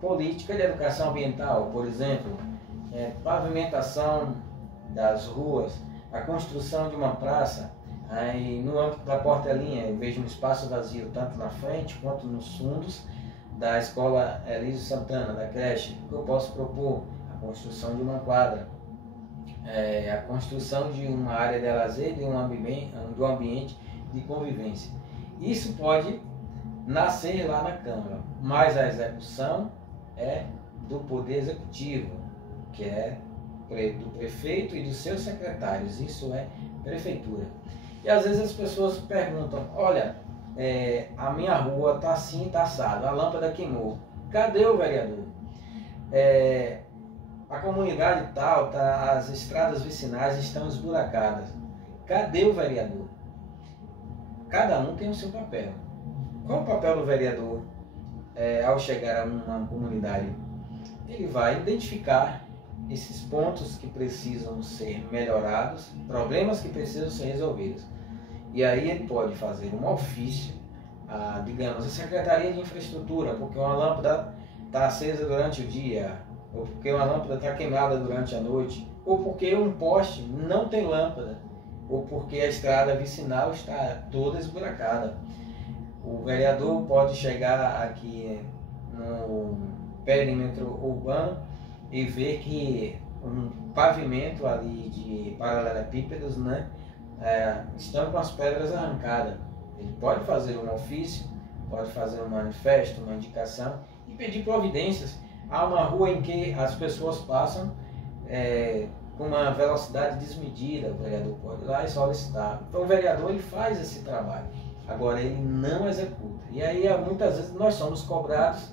Política de educação ambiental, por exemplo, pavimentação das ruas, a construção de uma praça. Aí, no âmbito da Portelinha, eu vejo um espaço vazio tanto na frente quanto nos fundos da escola Elísio Santana, da creche. O que eu posso propor? A construção de uma quadra, a construção de uma área de lazer, de um ambiente de convivência. Isso pode nascer lá na Câmara, mas a execução é do Poder Executivo, que é do prefeito e dos seus secretários. Isso é prefeitura. E às vezes as pessoas perguntam, olha, a minha rua está assim, está assado, a lâmpada queimou. Cadê o vereador? A comunidade tal, as estradas vicinais estão esburacadas. Cadê o vereador? Cada um tem o seu papel. Qual o papel do vereador ao chegar a uma comunidade? Ele vai identificar esses pontos que precisam ser melhorados, problemas que precisam ser resolvidos. E aí ele pode fazer um ofício, digamos, a Secretaria de Infraestrutura, porque uma lâmpada está acesa durante o dia, ou porque uma lâmpada está queimada durante a noite, ou porque um poste não tem lâmpada, ou porque a estrada vicinal está toda esburacada. O vereador pode chegar aqui no perímetro urbano e ver que um pavimento ali de paralelepípedos, né, estão com as pedras arrancadas. Ele pode fazer um ofício, pode fazer um manifesto, uma indicação e pedir providências. Há uma rua em que as pessoas passam com uma velocidade desmedida, o vereador pode ir lá e solicitar. Então o vereador ele faz esse trabalho, agora ele não executa. E aí muitas vezes nós somos cobrados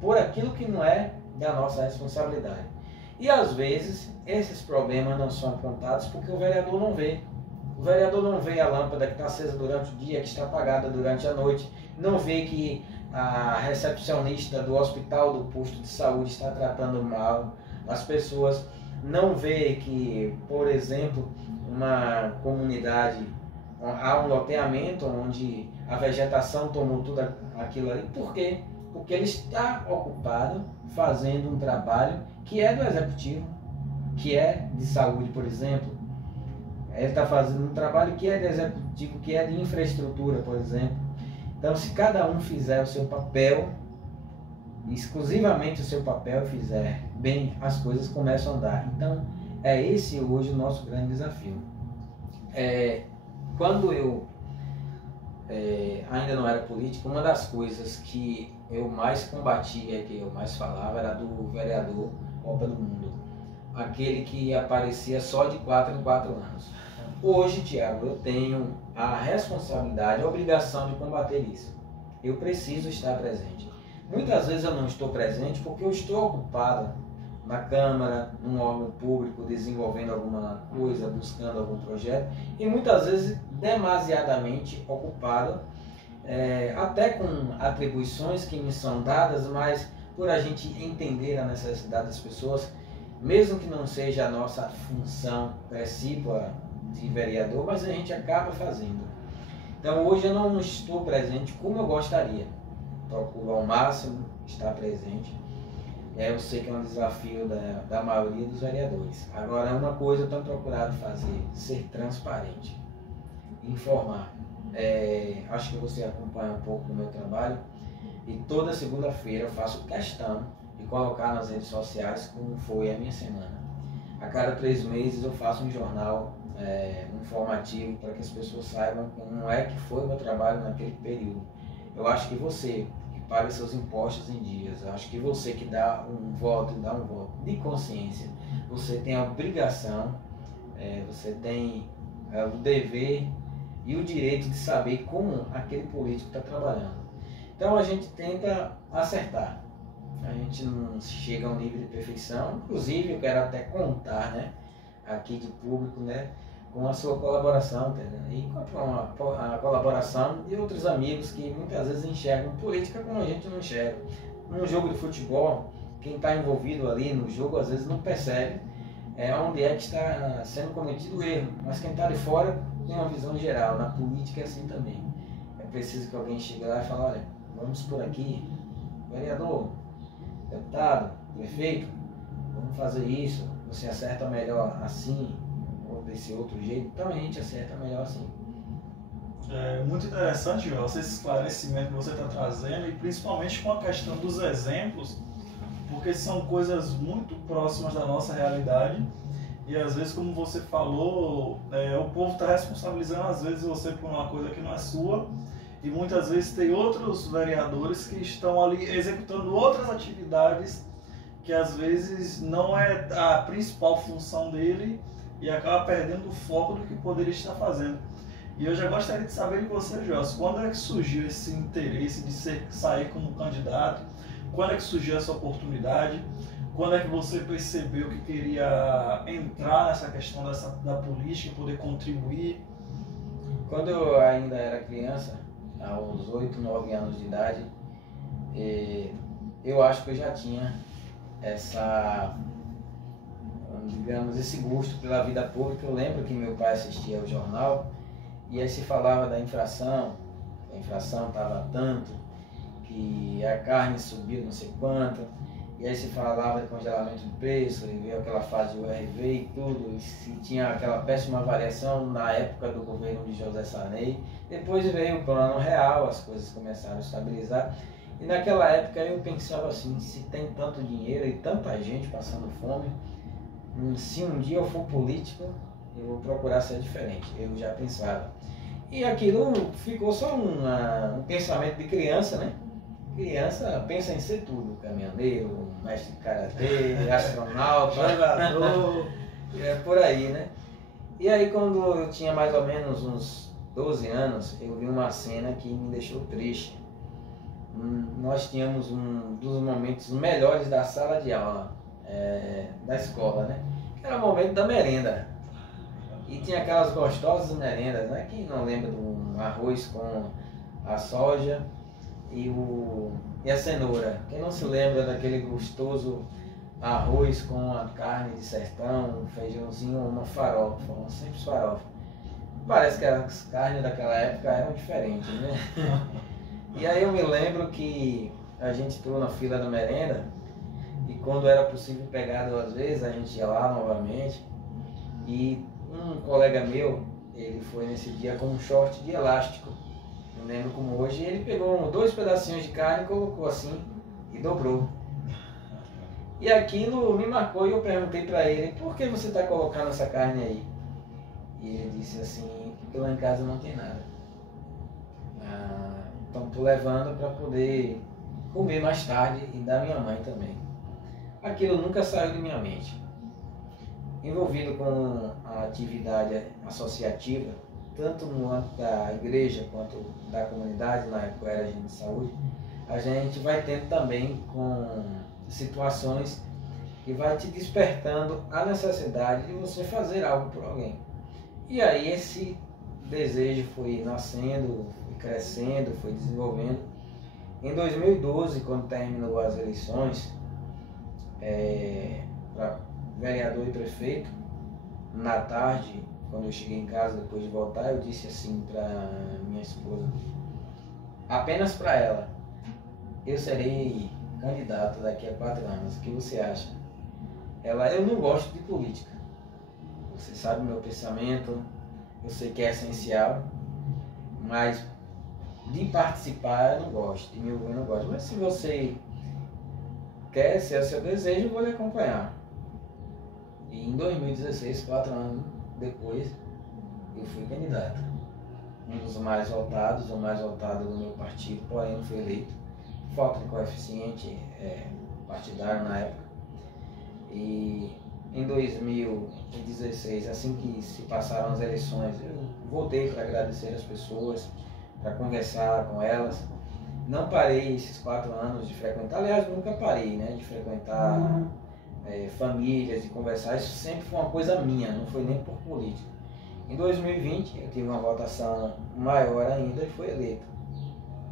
por aquilo que não é da nossa responsabilidade. E às vezes esses problemas não são apontados porque o vereador não vê. O vereador não vê a lâmpada que está acesa durante o dia, que está apagada durante a noite, não vê que a recepcionista do hospital, do posto de saúde está tratando mal as pessoas, não vê que, por exemplo, uma comunidade, há um loteamento onde a vegetação tomou tudo aquilo ali. Por quê? Porque ele está ocupado fazendo um trabalho que é do executivo, que é de saúde, por exemplo. Ele está fazendo um trabalho que é de executivo, que é de infraestrutura, por exemplo. Então, se cada um fizer o seu papel, exclusivamente o seu papel, fizer bem, as coisas começam a andar. Então, é esse hoje o nosso grande desafio. Quando eu ainda não era político, uma das coisas que eu mais combatia, que eu mais falava, era do vereador Copa do Mundo. Aquele que aparecia só de 4 em 4 anos. Hoje, Tiago, eu tenho a responsabilidade, a obrigação de combater isso. Eu preciso estar presente. Muitas vezes eu não estou presente porque eu estou ocupado na Câmara, num órgão público, desenvolvendo alguma coisa, buscando algum projeto, e muitas vezes demasiadamente ocupado, até com atribuições que me são dadas, mas por a gente entender a necessidade das pessoas, mesmo que não seja a nossa função precípua de vereador, mas a gente acaba fazendo. Então hoje eu não estou presente como eu gostaria. Procuro ao máximo estar presente. Eu sei que é um desafio da maioria dos vereadores. Agora, uma coisa eu tenho procurado fazer, ser transparente, informar. Acho que você acompanha um pouco do meu trabalho e toda segunda-feira eu faço questão de colocar nas redes sociais como foi a minha semana. A cada 3 meses eu faço um jornal informativo para que as pessoas saibam como é que foi o meu trabalho naquele período. Eu acho que você, que paga seus impostos em dias. Eu acho que você que dá um voto de consciência, você tem a obrigação, você tem o dever e o direito de saber como aquele político está trabalhando. Então a gente tenta acertar. A gente não chega a um nível de perfeição. Inclusive eu quero até contar, né, aqui de público, né, com a sua colaboração, entendeu? E com a colaboração de outros amigos que muitas vezes enxergam política como a gente não enxerga. Num jogo de futebol, quem está envolvido ali no jogo às vezes não percebe onde é que está sendo cometido o erro, mas quem está de fora tem uma visão geral. Na política é assim também. É preciso que alguém chegue lá e fale, olha, vamos por aqui, vereador, deputado, prefeito, vamos fazer isso, você acerta melhor assim, ou desse outro jeito, então a gente acerta melhor assim. É muito interessante, João, esse esclarecimento que você está trazendo, e principalmente com a questão dos exemplos, porque são coisas muito próximas da nossa realidade, e às vezes, como você falou, o povo está responsabilizando às vezes você por uma coisa que não é sua, e muitas vezes tem outros vereadores que estão ali executando outras atividades que às vezes não é a principal função dele e acaba perdendo o foco do que poderia estar fazendo. E eu já gostaria de saber de você, Joss, quando é que surgiu esse interesse de sair como candidato? Quando é que surgiu essa oportunidade? Quando é que você percebeu que queria entrar nessa questão da política, poder contribuir? Quando eu ainda era criança, aos 8, 9 anos de idade, eu acho que eu já tinha digamos, esse gosto pela vida pública. Eu lembro que meu pai assistia ao jornal e aí se falava da inflação, a inflação estava tanto, que a carne subiu não sei quanto, e aí se falava de congelamento de preço, e veio aquela fase do URV e tudo, e se tinha aquela péssima variação na época do governo de José Sarney. Depois veio o plano real, as coisas começaram a estabilizar, e naquela época eu pensava assim, se tem tanto dinheiro e tanta gente passando fome, se um dia eu for político, eu vou procurar ser diferente. Eu já pensava. E aquilo ficou só um pensamento de criança, né? Criança pensa em ser tudo, caminhoneiro, mestre de karatê, astronauta, jogador, por aí, né? E aí quando eu tinha mais ou menos uns 12 anos, eu vi uma cena que me deixou triste. Nós tínhamos um dos momentos melhores da sala de aula, da escola, né? Que era o momento da merenda. E tinha aquelas gostosas merendas, né? Quem não lembra do arroz com a soja e a cenoura? Quem não se lembra daquele gostoso arroz com a carne de sertão, um feijãozinho, uma farofa, uma simples farofa? Parece que as carnes daquela época eram diferentes, né? E aí eu me lembro que a gente entrou na fila da merenda e quando era possível pegar 2 vezes, a gente ia lá novamente. E um colega meu, ele foi nesse dia com um short de elástico, não lembro como hoje, e ele pegou 2 pedacinhos de carne, colocou assim e dobrou. E aquilo me marcou e eu perguntei para ele, por que você está colocando essa carne aí? E ele disse assim, porque lá em casa não tem nada. Então estou levando para poder comer mais tarde e dar minha mãe também. Aquilo nunca saiu de minha mente. Envolvido com a atividade associativa, tanto no âmbito da igreja quanto da comunidade, na época eu era agente de saúde, a gente vai tendo também com situações que vai te despertando a necessidade de você fazer algo por alguém. E aí esse desejo foi nascendo, foi crescendo, foi desenvolvendo. Em 2012, quando terminou as eleições para vereador e prefeito, na tarde, quando eu cheguei em casa depois de voltar, eu disse assim para minha esposa, apenas para ela, eu serei candidato daqui a 4 anos, o que você acha? Ela, eu não gosto de política, você sabe meu pensamento, eu sei que é essencial, mas de participar eu não gosto, de me ouvir eu não gosto, mas se você quer, se é o seu desejo, eu vou lhe acompanhar. E em 2016, 4 anos depois, eu fui candidato. Um dos mais votados, o mais votado do meu partido, porém não fui eleito. falta de coeficiente partidário na época. E em 2016, assim que se passaram as eleições, eu voltei para agradecer as pessoas, para conversar com elas. Não parei esses 4 anos de frequentar, aliás, nunca parei, né, de frequentar famílias, de conversar. Isso sempre foi uma coisa minha, não foi nem por política. Em 2020, eu tive uma votação maior ainda e fui eleito.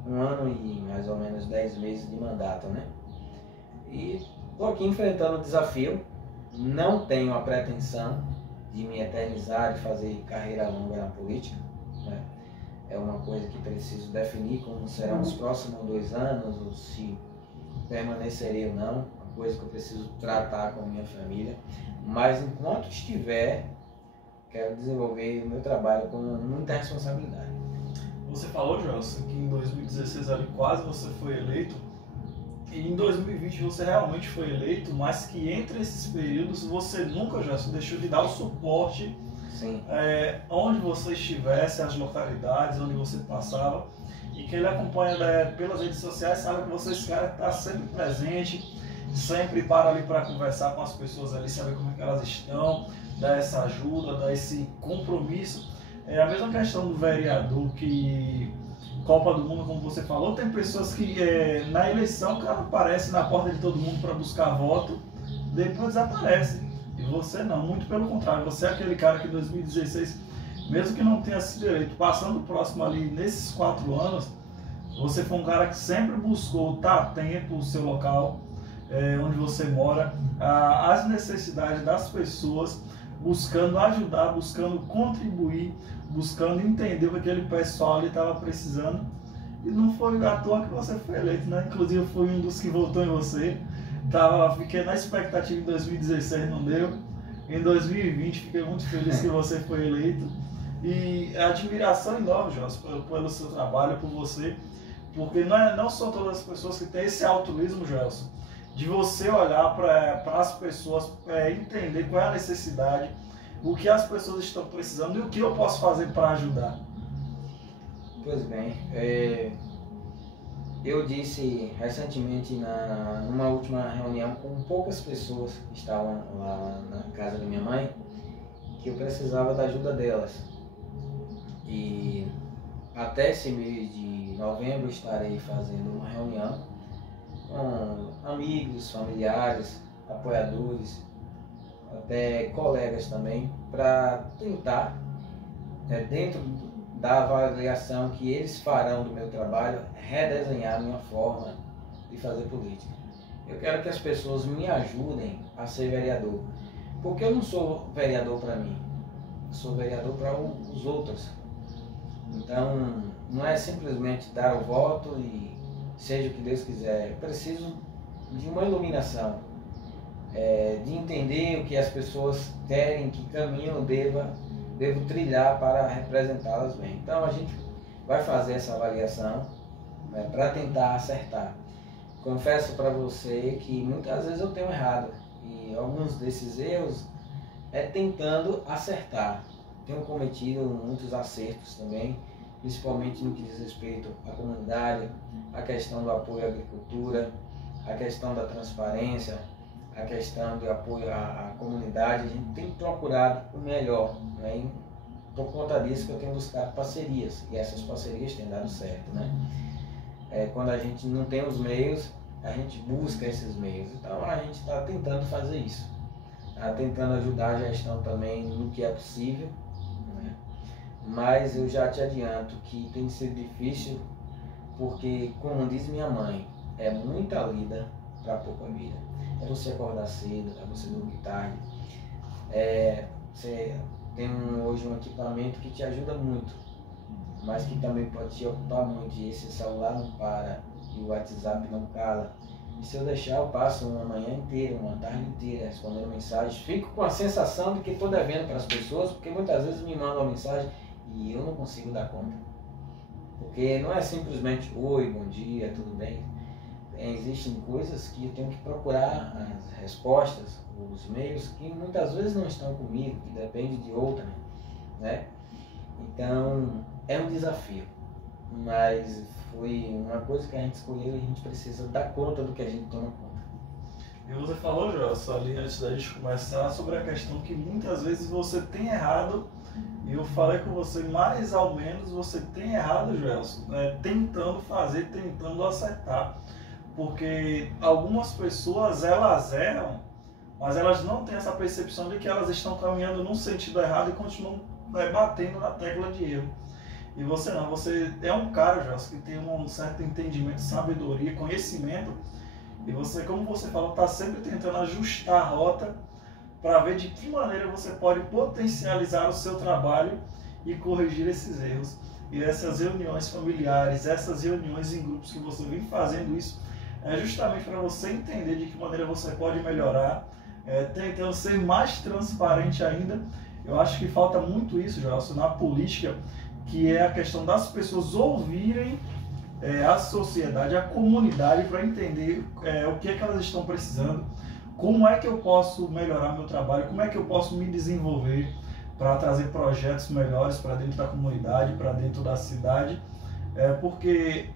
1 ano e mais ou menos 10 meses de mandato, né? E estou aqui enfrentando o desafio. Não tenho a pretensão de me eternizar, de fazer carreira longa na política, né? É uma coisa que preciso definir como serão os próximos 2 anos, ou se permanecerei ou não, uma coisa que eu preciso tratar com a minha família. Mas enquanto estiver, quero desenvolver o meu trabalho com muita responsabilidade. Você falou, Gelson, que em 2016 ali quase você foi eleito, e em 2020 você realmente foi eleito, mas que entre esses períodos você nunca, Gelson, deixou de dar o suporte. Sim. Onde você estivesse, as localidades onde você passava, e que ele acompanha pelas redes sociais, sabe que você, esse cara, está sempre presente, sempre para ali para conversar com as pessoas ali, saber como é que elas estão, dar essa ajuda, dar esse compromisso. É a mesma questão do vereador, que Copa do Mundo, como você falou, tem pessoas que na eleição o cara aparece na porta de todo mundo para buscar voto, depois desaparece. E você não, muito pelo contrário, você é aquele cara que em 2016, mesmo que não tenha sido eleito, passando próximo ali nesses 4 anos, você foi um cara que sempre buscou estar atento ao seu local, onde você mora, às necessidades das pessoas, buscando ajudar, buscando contribuir, buscando entender o que aquele pessoal ali estava precisando. E não foi à toa que você foi eleito, né? Inclusive eu fui um dos que votou em você. Fiquei na expectativa em 2016, não deu. Em 2020 fiquei muito feliz que você foi eleito. E a admiração enorme, Gelson, pelo seu trabalho, por você. Porque não são todas as pessoas que têm esse altruísmo, Gelson, de você olhar para as pessoas, entender qual é a necessidade, o que as pessoas estão precisando e o que eu posso fazer para ajudar. Pois bem, eu disse recentemente numa última reunião com poucas pessoas que estavam lá na casa da minha mãe, que eu precisava da ajuda delas. E até esse mês de novembro estarei fazendo uma reunião com amigos, familiares, apoiadores, até colegas também, para tentar, dentro da avaliação que eles farão do meu trabalho, redesenhar a minha forma de fazer política. Eu quero que as pessoas me ajudem a ser vereador, porque eu não sou vereador para mim, eu sou vereador para os outros. Então, não é simplesmente dar o voto e seja o que Deus quiser. Eu preciso de uma iluminação, de entender o que as pessoas querem, que caminho eu devo trilhar para representá-las bem. Então a gente vai fazer essa avaliação, para tentar acertar. Confesso para você que muitas vezes eu tenho errado, e alguns desses erros tentando acertar. Tenho cometido muitos acertos também, principalmente no que diz respeito à comunidade, a questão do apoio à agricultura, a questão da transparência, a questão do apoio à comunidade. A gente tem procurado o melhor, né? E por conta disso que eu tenho buscado parcerias, e essas parcerias têm dado certo, né? Quando a gente não tem os meios, a gente busca esses meios. Então a gente está tentando fazer isso, tá tentando ajudar a gestão também no que é possível, né? Mas eu já te adianto que tem sido difícil, porque, como diz minha mãe, é muita lida para pouca vida. É você acordar cedo, é você dormir tarde. Você tem hoje um equipamento que te ajuda muito, mas que também pode te ocupar muito. E esse celular não para, e o WhatsApp não cala. E se eu deixar, eu passo uma manhã inteira, uma tarde inteira respondendo mensagens. Fico com a sensação de que estou devendo para as pessoas, porque muitas vezes me mandam uma mensagem e eu não consigo dar conta. Porque não é simplesmente oi, bom dia, tudo bem. Existem coisas que eu tenho que procurar as respostas, os meios que muitas vezes não estão comigo, que depende de outra, né? Então é um desafio. mas foi uma coisa que a gente escolheu e a gente precisa dar conta do que a gente toma conta. E você falou, Joelson, ali antes da gente começar, sobre a questão que muitas vezes você tem errado, e eu falei com você, mais ou menos você tem errado, Joelson, tentando fazer, tentando acertar. Porque algumas pessoas, elas erram, mas elas não têm essa percepção de que elas estão caminhando num sentido errado e continuam batendo na tecla de erro. E você não, você é um cara, Joelson, que tem um certo entendimento, sabedoria, conhecimento. E você, como você falou, está sempre tentando ajustar a rota para ver de que maneira você pode potencializar o seu trabalho e corrigir esses erros. E essas reuniões familiares, essas reuniões em grupos que você vem fazendo isso, é justamente para você entender de que maneira você pode melhorar, tentando ser mais transparente ainda. Eu acho que falta muito isso, Joelson, na política, que é a questão das pessoas ouvirem a sociedade, a comunidade, para entender o que é que elas estão precisando, como é que eu posso melhorar meu trabalho, como é que eu posso me desenvolver para trazer projetos melhores para dentro da comunidade, para dentro da cidade. Porque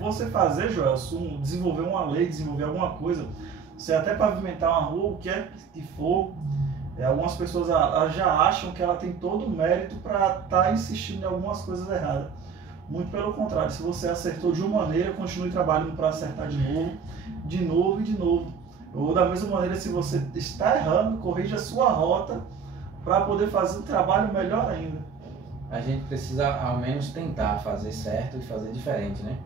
você fazer, Joelson, desenvolver uma lei, desenvolver alguma coisa, você até pavimentar uma rua, o que é que for, algumas pessoas já acham que ela tem todo o mérito para estar insistindo em algumas coisas erradas. Muito pelo contrário, se você acertou de uma maneira, continue trabalhando para acertar de novo e de novo. Ou da mesma maneira, se você está errando, corrija a sua rota para poder fazer um trabalho melhor ainda. A gente precisa ao menos tentar fazer certo e fazer diferente, né?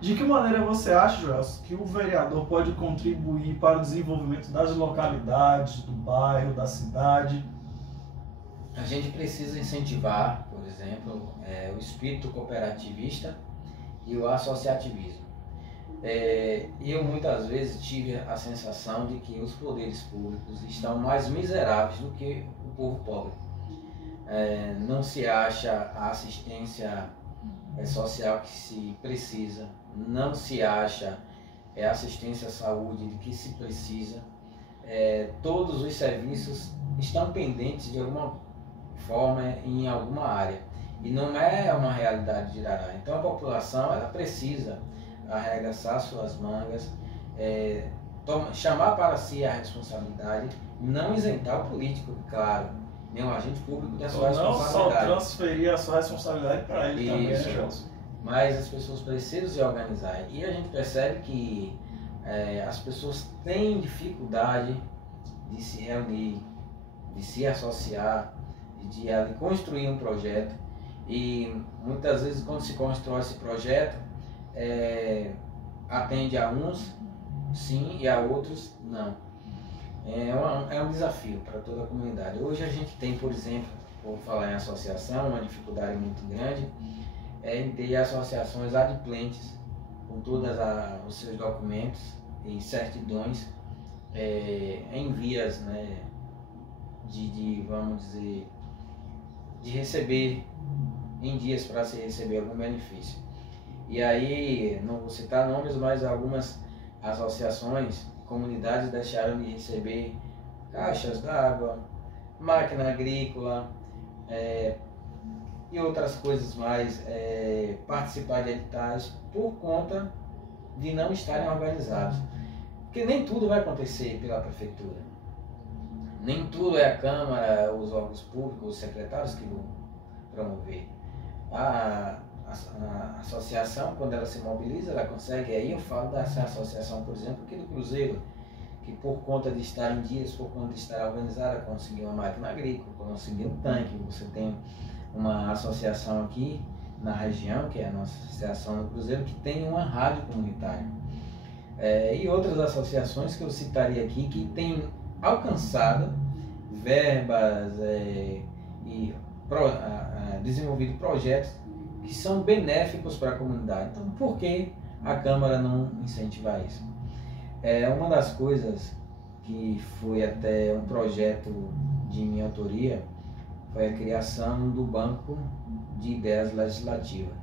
De que maneira você acha, Joelson, que o vereador pode contribuir para o desenvolvimento das localidades, do bairro, da cidade? A gente precisa incentivar, por exemplo, o espírito cooperativista e o associativismo. Eu muitas vezes tive a sensação de que os poderes públicos estão mais miseráveis do que o povo pobre. Não se acha a assistência social que se precisa, não se acha a assistência à saúde de que se precisa. Todos os serviços estão pendentes de alguma forma em alguma área e não é uma realidade de Irará. Então a população ela precisa arregaçar suas mangas, chamar para si a responsabilidade, não isentar o político, claro, nem o agente público da sua responsabilidade. Não só transferir a sua responsabilidade para ele também, né, Joelson? Mas as pessoas precisam se organizar e a gente percebe que as pessoas têm dificuldade de se reunir, de se associar, de ali construir um projeto, e muitas vezes quando se constrói esse projeto atende a uns sim e a outros não. É um desafio para toda a comunidade. Hoje a gente tem, por exemplo, vou falar em associação, uma dificuldade muito grande em ter associações adimplentes com todos os seus documentos e certidões em vias, né, vamos dizer, de receber em dias para se receber algum benefício. E aí, não vou citar nomes, mas algumas associações, comunidades deixaram de receber caixas d'água, máquina agrícola e outras coisas mais, participar de editais por conta de não estarem organizados. Porque nem tudo vai acontecer pela prefeitura. Nem tudo é a Câmara, os órgãos públicos, os secretários que vão promover. A associação, quando ela se mobiliza, ela consegue. Aí eu falo dessa associação, por exemplo, aqui do Cruzeiro, que por conta de estar em dias, por conta de estar organizada, conseguiu uma máquina agrícola, conseguiu um tanque. Você tem uma associação aqui na região, que é a nossa associação do Cruzeiro, que tem uma rádio comunitária. E outras associações que eu citaria aqui, que tem alcançado verbas e desenvolvido projetos que são benéficos para a comunidade. Então, por que a Câmara não incentivar isso? Uma das coisas que foi até um projeto de minha autoria foi a criação do Banco de Ideias Legislativas.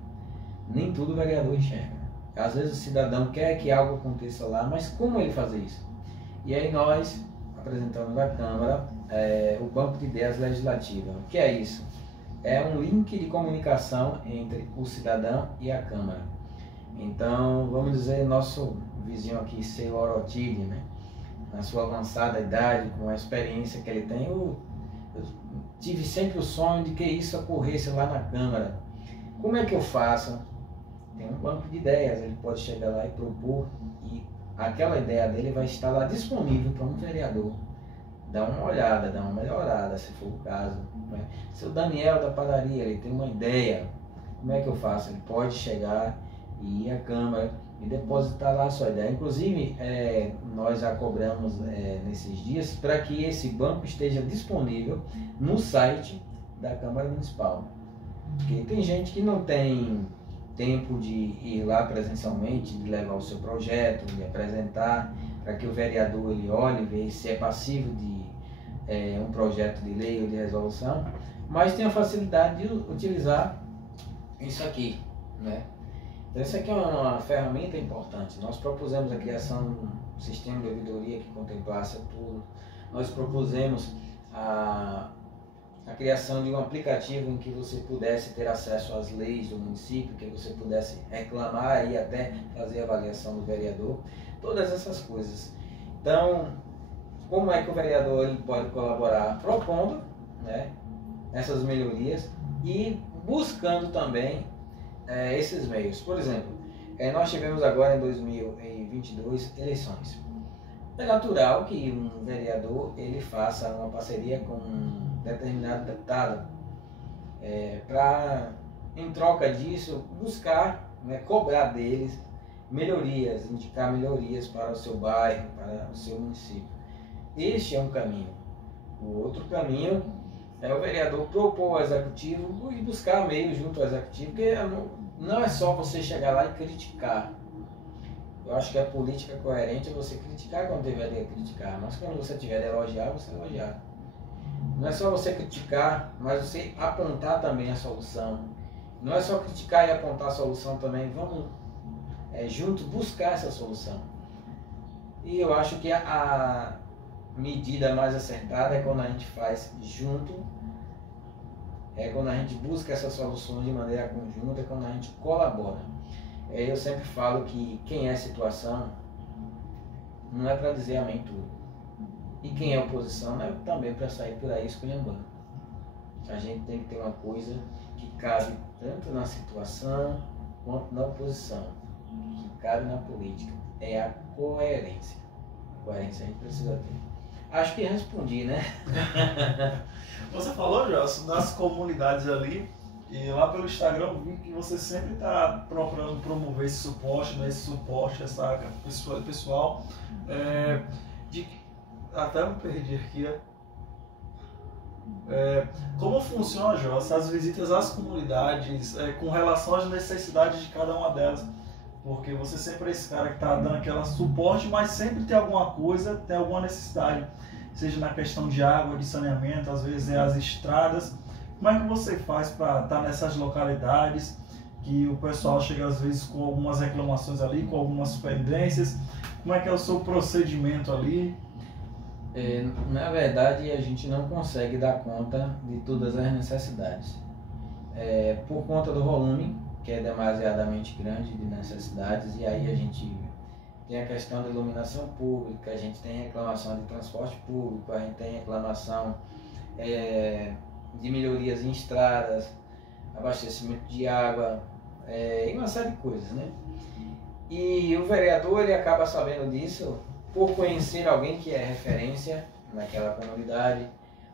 Nem tudo o vereador enxerga. Às vezes o cidadão quer que algo aconteça lá, mas como ele fazer isso? E aí nós apresentamos à Câmara o Banco de Ideias Legislativas. O que é isso? é um link de comunicação entre o cidadão e a Câmara. Então, vamos dizer, nosso vizinho aqui, seu Orotilde, né? Na sua avançada idade, com a experiência que ele tem, eu tive sempre o sonho de que isso ocorresse lá na Câmara. Como é que eu faço? Tem um banco de ideias, ele pode chegar lá e propor, e aquela ideia dele vai estar lá disponível para um vereador. Dá uma olhada, dá uma melhorada, se for o caso. Né? Seu Daniel da padaria, ele tem uma ideia, como é que eu faço? Ele pode chegar e ir à Câmara e depositar lá a sua ideia. Inclusive, nós já cobramos nesses dias para que esse banco esteja disponível no site da Câmara Municipal. Porque tem gente que não tem tempo de ir lá presencialmente, de levar o seu projeto, de apresentar, para que o vereador ele olhe e veja se é passível de um projeto de lei ou de resolução, mas tem a facilidade de utilizar isso aqui, né? Então isso aqui é uma ferramenta importante. Nós propusemos a criação de um sistema de ouvidoria que contemplasse tudo. Nós propusemos a criação de um aplicativo em que você pudesse ter acesso às leis do município, que você pudesse reclamar e até fazer a avaliação do vereador, todas essas coisas. Então, como é que o vereador ele pode colaborar? Propondo, né, essas melhorias e buscando também esses meios. Por exemplo, nós tivemos agora em 2022 eleições. É natural que um vereador ele faça uma parceria com um determinado deputado para, em troca disso, buscar, né, cobrar deles melhorias, indicar melhorias para o seu bairro, para o seu município. Este é um caminho. O outro caminho é o vereador propor ao executivo e buscar meios junto ao executivo, porque não é só você chegar lá e criticar. Eu acho que a política coerente é você criticar quando tiver de criticar, mas quando você tiver de elogiar, você elogiar. Não é só você criticar, mas você apontar também a solução. Não é só criticar e apontar a solução também, vamos juntos buscar essa solução. E eu acho que a medida mais acertada é quando a gente faz junto, é quando a gente busca essas soluções de maneira conjunta, é quando a gente colabora. Eu sempre falo que quem é situação não é para dizer amém tudo. E quem é oposição não é também para sair por aí esculhambando. A gente tem que ter uma coisa que cabe tanto na situação quanto na oposição, que cabe na política, é a coerência. A coerência a gente precisa ter. Acho que respondi, né? Você falou, Gelson, das comunidades ali, e lá pelo Instagram eu vi que você sempre está procurando promover esse suporte, né? Esse suporte, essa pessoal. Até me perdi aqui. Como funciona, Gelson, as visitas às comunidades com relação às necessidades de cada uma delas? Porque você sempre é esse cara que está dando aquele suporte, mas sempre tem alguma coisa, tem alguma necessidade. Seja na questão de água, de saneamento, às vezes as estradas. Como é que você faz para estar nessas localidades, que o pessoal chega às vezes com algumas reclamações ali, com algumas pendências? Como é que é o seu procedimento ali? Na verdade, a gente não consegue dar conta de todas as necessidades. Por conta do volume, que é demasiadamente grande de necessidades, e aí a gente tem a questão da iluminação pública, a gente tem reclamação de transporte público, a gente tem reclamação de melhorias em estradas, abastecimento de água, e uma série de coisas, né? E o vereador ele acaba sabendo disso por conhecer alguém que é referência naquela comunidade,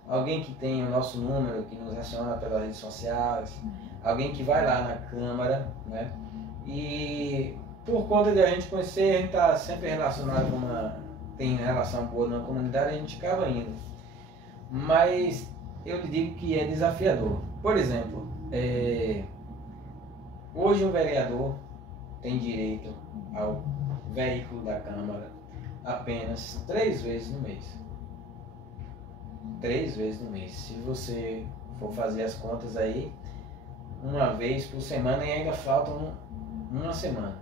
alguém que tem o nosso número, que nos aciona pelas redes sociais, alguém que vai lá na Câmara, né? E por conta de a gente conhecer, a gente está sempre relacionado tem relação boa na comunidade, a gente acaba indo. Mas eu lhe digo que é desafiador. Por exemplo, hoje um vereador tem direito ao veículo da Câmara apenas 3 vezes no mês. 3 vezes no mês. Se você for fazer as contas aí, uma vez por semana, e ainda faltam uma semana.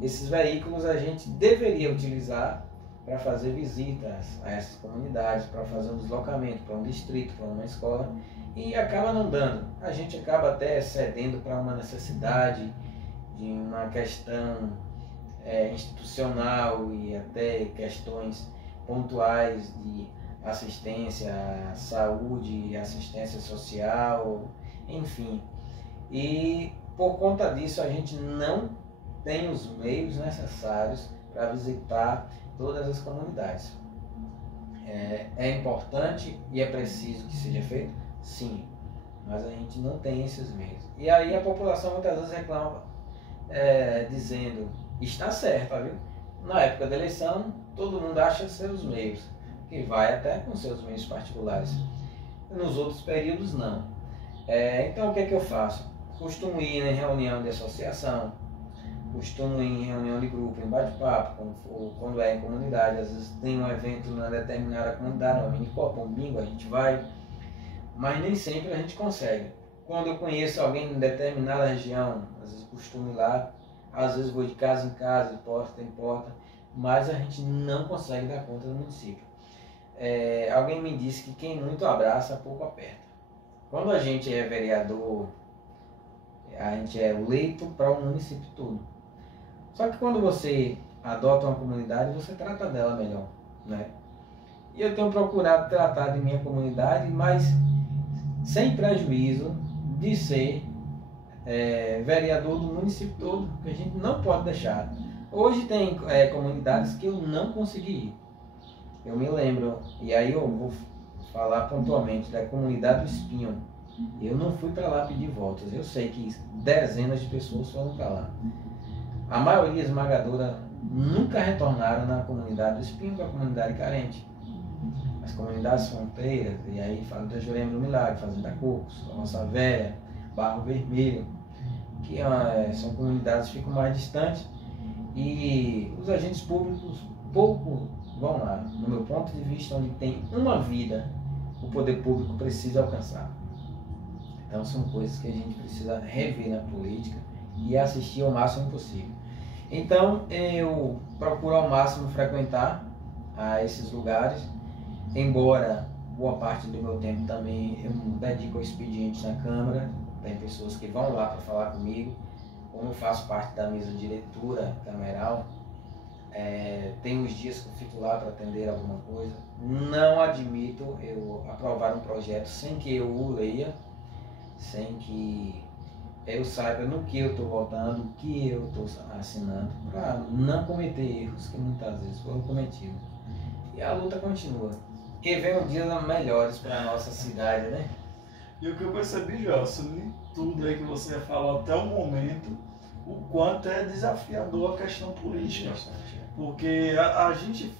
Esses veículos a gente deveria utilizar para fazer visitas a essas comunidades, para fazer um deslocamento para um distrito, para uma escola, e acaba não dando. A gente acaba até cedendo para uma necessidade de uma questão institucional e até questões pontuais de assistência à saúde, assistência social, enfim. E por conta disso a gente não tem os meios necessários para visitar todas as comunidades. É importante e é preciso que seja feito? Sim, mas a gente não tem esses meios. E aí a população muitas vezes reclama dizendo, está certo, viu? Na época da eleição, todo mundo acha seus meios, que vai até com seus meios particulares. Nos outros períodos, não. Então, o que é que eu faço? Costumo ir em reunião de associação, costumo ir em reunião de grupo, em bate-papo, quando é em comunidade. Às vezes tem um evento na determinada comunidade, uma mini-copa, um bingo, a gente vai, mas nem sempre a gente consegue. Quando eu conheço alguém em determinada região, às vezes costumo ir lá, às vezes vou de casa em casa, de porta em porta, mas a gente não consegue dar conta do município. Alguém me disse que quem muito abraça, pouco aperta. Quando a gente é vereador, a gente é eleito para o município todo. Só que quando você adota uma comunidade, você trata dela melhor, né? E eu tenho procurado tratar de minha comunidade, mas sem prejuízo de ser vereador do município todo, que a gente não pode deixar. Hoje tem comunidades que eu não consegui ir. Eu me lembro, e aí eu vou falar pontualmente da comunidade do Espinho. Eu não fui para lá pedir votos. Eu sei que dezenas de pessoas foram para lá. A maioria esmagadora nunca retornaram na comunidade do Espinho, que é a comunidade carente. As comunidades fronteiras, e aí falo da Jurema do Milagre, Fazenda Cocos, Nossa Velha, Barro Vermelho, que são comunidades que ficam mais distantes e os agentes públicos pouco vão lá. No meu ponto de vista, onde tem uma vida, o poder público precisa alcançar. Então são coisas que a gente precisa rever na política e assistir ao máximo possível. Então eu procuro ao máximo frequentar a esses lugares, embora boa parte do meu tempo também eu dedico ao expediente na Câmara. Tem pessoas que vão lá para falar comigo. Como eu faço parte da mesa diretora cameral, tem uns dias que eu fico lá para atender alguma coisa. Não admito eu aprovar um projeto sem que eu o leia, sem que eu saiba no que eu estou votando, o que eu estou assinando, para não cometer erros que muitas vezes foram cometidos. E a luta continua. E vem dias melhores para a nossa cidade, né? E o que eu percebi, Gelson, em tudo aí que você falou até o momento, o quanto é desafiador a questão política. Porque a gente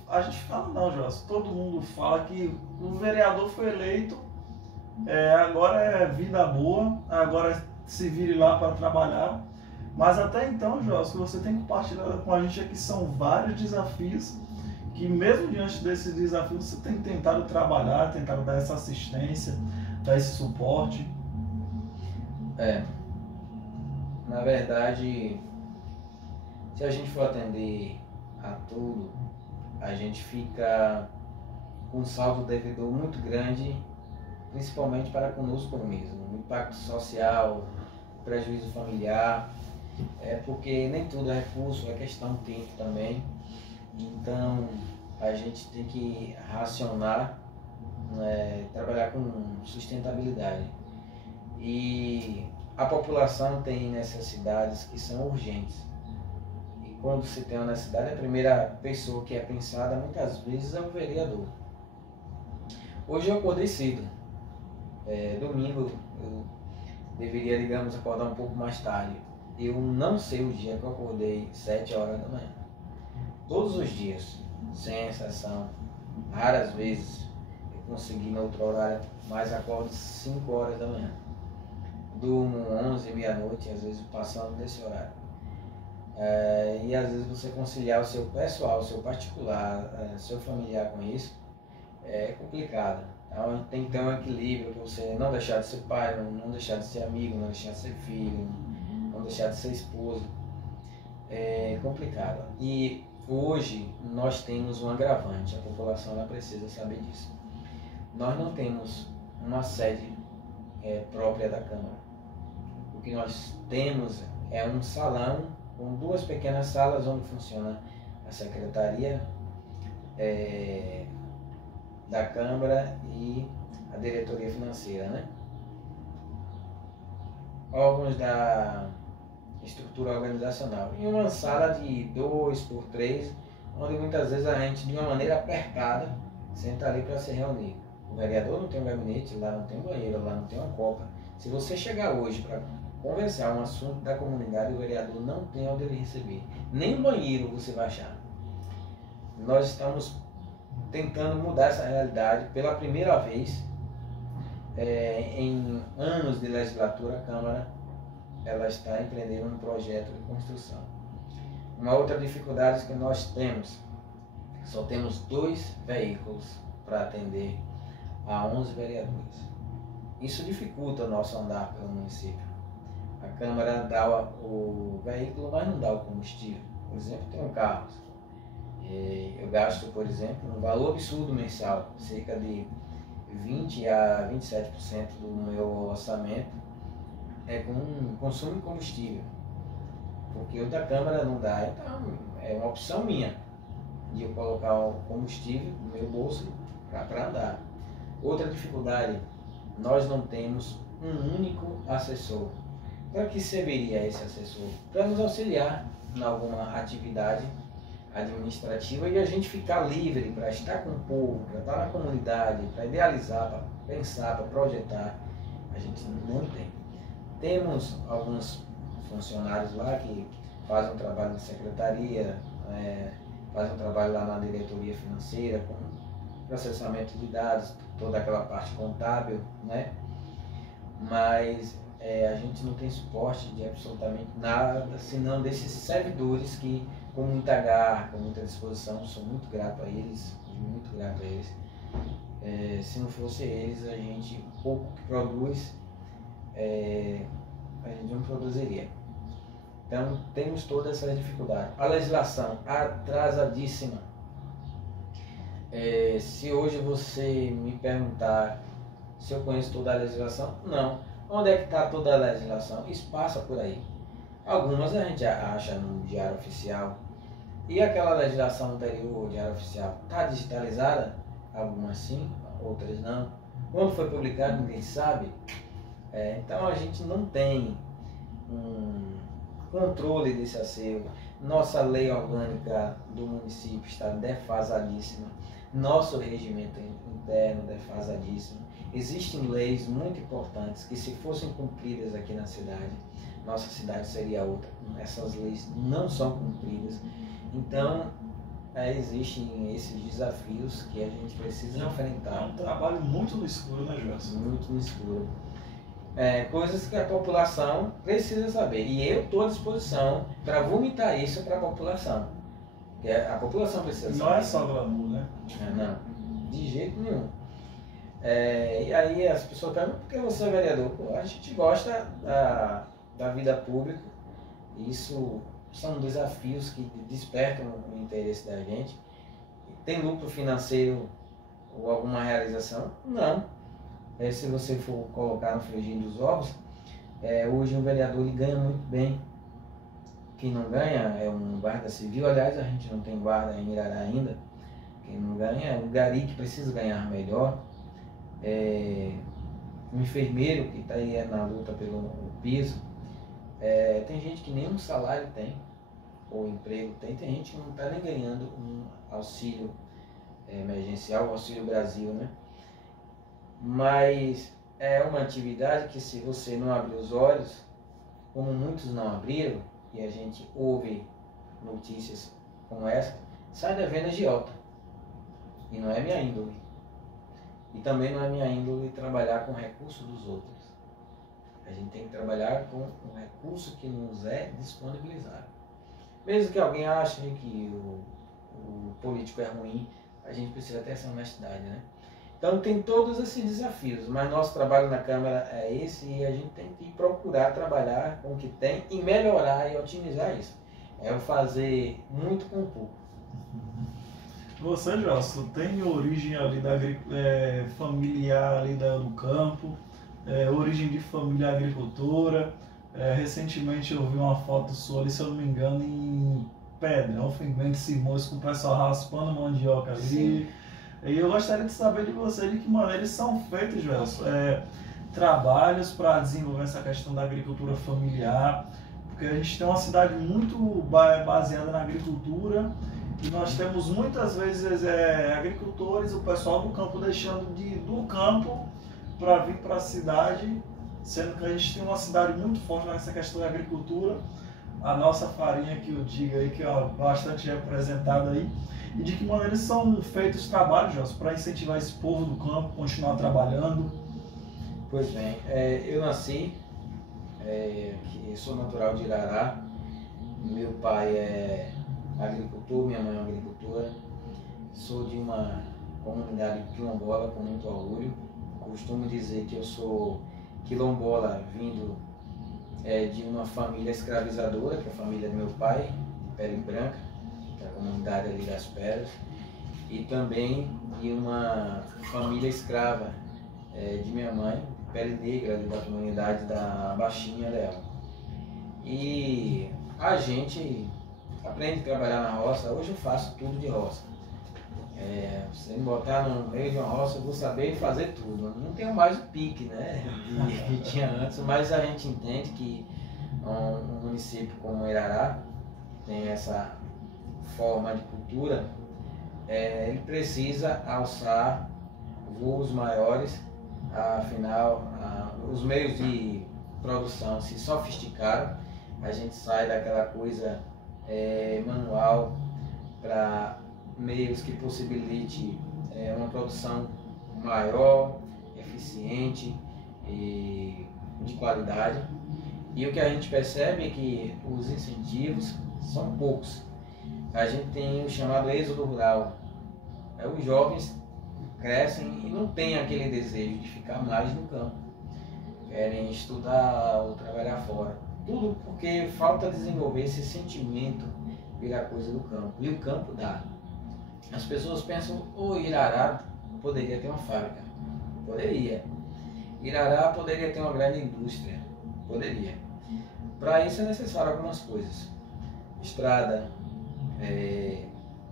fala, não, Gelson, todo mundo fala que o vereador foi eleito, agora é vida boa, agora se vire lá para trabalhar. Mas até então, Gelson, você tem que compartilhar com a gente aqui, são vários desafios, que mesmo diante desses desafios você tem tentado trabalhar, tentado dar essa assistência, dar esse suporte. Na verdade, se a gente for atender a tudo, a gente fica com um saldo devedor muito grande, principalmente para conosco mesmo. O impacto social, prejuízo familiar, porque nem tudo é recurso, é questão de tempo também. Então, a gente tem que racionar, trabalhar com sustentabilidade. E a população tem necessidades que são urgentes. E quando se tem uma necessidade, a primeira pessoa que é pensada muitas vezes é o vereador. Hoje eu acordei cedo. Domingo eu deveria, digamos, acordar um pouco mais tarde. Eu não sei o dia que eu acordei 7 horas da manhã. Todos os dias, sem exceção, raras vezes eu consegui no outro horário, mas acordo 5 horas da manhã. Durmo 11, meia-noite, às vezes passando desse horário. E às vezes você conciliar o seu pessoal, o seu particular, seu familiar com isso, é complicado. Então a gente tem que ter um equilíbrio para você não deixar de ser pai, não deixar de ser amigo, não deixar de ser filho, não deixar de ser esposo. É complicado. E hoje nós temos um agravante, a população ela precisa saber disso. Nós não temos uma sede própria da Câmara. O que nós temos é um salão com 2 pequenas salas onde funciona a secretaria da Câmara e a diretoria financeira, né? Órgãos da estrutura organizacional. E uma sala de 2 por 3, onde muitas vezes a gente, de uma maneira apertada, senta ali para se reunir. O vereador não tem um gabinete, lá não tem um banheiro, lá não tem uma copa. Se você chegar hoje para conversar um assunto da comunidade, o vereador não tem onde ele receber. Nem um banheiro você vai achar. Nós estamos tentando mudar essa realidade pela primeira vez em anos de legislatura. A Câmara ela está empreendendo um projeto de construção. Uma outra dificuldade que nós temos, só temos 2 veículos para atender a 11 vereadores. Isso dificulta o nosso andar pelo município. A Câmara dá o veículo, mas não dá o combustível. Por exemplo, tem um carro. Eu gasto, por exemplo, um valor absurdo mensal, cerca de 20 a 27% do meu orçamento com consumo de combustível, porque o da Câmara não dá. Então é uma opção minha de eu colocar o combustível no meu bolso para andar. Outra dificuldade, nós não temos um único assessor. Para que serviria esse assessor? Para nos auxiliar em alguma atividade administrativa e a gente ficar livre para estar com o povo, para estar na comunidade, para idealizar, para pensar, para projetar. A gente não tem. Temos alguns funcionários lá que fazem um trabalho de secretaria, fazem um trabalho lá na diretoria financeira, com processamento de dados, toda aquela parte contábil, né? Mas a gente não tem suporte de absolutamente nada, senão desses servidores que, com muita garra, com muita disposição, sou muito grato a eles, muito grato a eles. Se não fosse eles, a gente, o pouco que produz, a gente não produziria. Então, temos toda essa dificuldade. A legislação atrasadíssima. Se hoje você me perguntar se eu conheço toda a legislação, não. Onde é que está toda a legislação? Isso passa por aí. Algumas a gente acha no Diário Oficial. E aquela legislação anterior ao Diário Oficial está digitalizada? Algumas sim, outras não. Quando foi publicado, ninguém sabe. Então a gente não tem um controle desse acervo. Nossa lei orgânica do município está defasadíssima. Nosso regimento interno defasadíssimo. Existem leis muito importantes que, se fossem cumpridas aqui na cidade, nossa cidade seria outra. Essas leis não são cumpridas. Então, existem esses desafios que a gente precisa enfrentar. É um trabalho muito no escuro, né, Joelson? Muito no escuro. Coisas que a população precisa saber. E eu estou à disposição para vomitar isso para a população. Porque a população precisa saber. Não é só glamour, né? Não, de jeito nenhum. E aí as pessoas perguntam: por que você é vereador? Pô, a gente gosta da vida pública. Isso são desafios que despertam o interesse da gente. Tem lucro financeiro ou alguma realização? Não. Se você for colocar no frigir dos ovos, hoje um vereador ele ganha muito bem. Quem não ganha é um guarda civil. Aliás, a gente não tem guarda em Irará ainda. Quem não ganha é um gari que precisa ganhar melhor. Um enfermeiro que está aí na luta pelo piso. Tem gente que nem um salário tem, ou emprego tem. Tem gente que não está nem ganhando um auxílio emergencial, o Auxílio Brasil, né? Mas é uma atividade que, se você não abrir os olhos, como muitos não abriram, e a gente ouve notícias como essa, sai devendo agiota. E não é minha índole. E também não é minha índole trabalhar com recursos dos outros. A gente tem que trabalhar com o recurso que nos é disponibilizado. Mesmo que alguém ache que o político é ruim, a gente precisa ter essa honestidade, né? Então tem todos esses desafios, mas nosso trabalho na Câmara é esse, e a gente tem que procurar trabalhar com o que tem e melhorar e otimizar isso. É o fazer muito com pouco. Você, Gelson, tem origem ali familiar ali do campo, origem de família agricultora. Recentemente eu vi uma foto sua ali, se eu não me engano, em Pedrão, Fragmento Simões, com o pessoal raspando mandioca ali. Sim. E eu gostaria de saber de você de que maneira eles são feitos, Gelson. Trabalhos para desenvolver essa questão da agricultura familiar, porque a gente tem uma cidade muito baseada na agricultura e nós temos muitas vezes agricultores, o pessoal do campo deixando do campo para vir para a cidade, sendo que a gente tem uma cidade muito forte nessa questão da agricultura. A nossa farinha, que eu digo aí, que é bastante representada aí. E de que maneira são feitos os trabalhos, Gelson, para incentivar esse povo do campo a continuar trabalhando? Pois bem, eu nasci, que sou natural de Irará. Meu pai é agricultor, minha mãe é agricultora. Sou de uma comunidade quilombola com muito orgulho. Costumo dizer que eu sou quilombola vindo de uma família escravizadora, que é a família do meu pai, de Pele Branca, que é a comunidade ali das Pedras, e também de uma família escrava de minha mãe, Pele Negra, ali da comunidade da Baixinha Leal. E a gente aprende a trabalhar na roça. Hoje eu faço tudo de roça. Se me botar no meio de uma roça, eu vou saber fazer tudo. Não tenho mais o pique, né, que tinha antes, mas a gente entende que um município como Irará tem essa forma de cultura, ele precisa alçar voos maiores. Afinal, os meios de produção se sofisticaram, a gente sai daquela coisa manual para meios que possibilite uma produção maior, eficiente e de qualidade. E o que a gente percebe é que os incentivos são poucos. A gente tem o chamado êxodo rural. Os jovens crescem e não têm aquele desejo de ficar mais no campo. Querem estudar ou trabalhar fora. Tudo porque falta desenvolver esse sentimento pela coisa do campo. E o campo dá. As pessoas pensam, Irará poderia ter uma fábrica. Poderia. Irará poderia ter uma grande indústria. Poderia. Para isso é necessário algumas coisas. Estrada,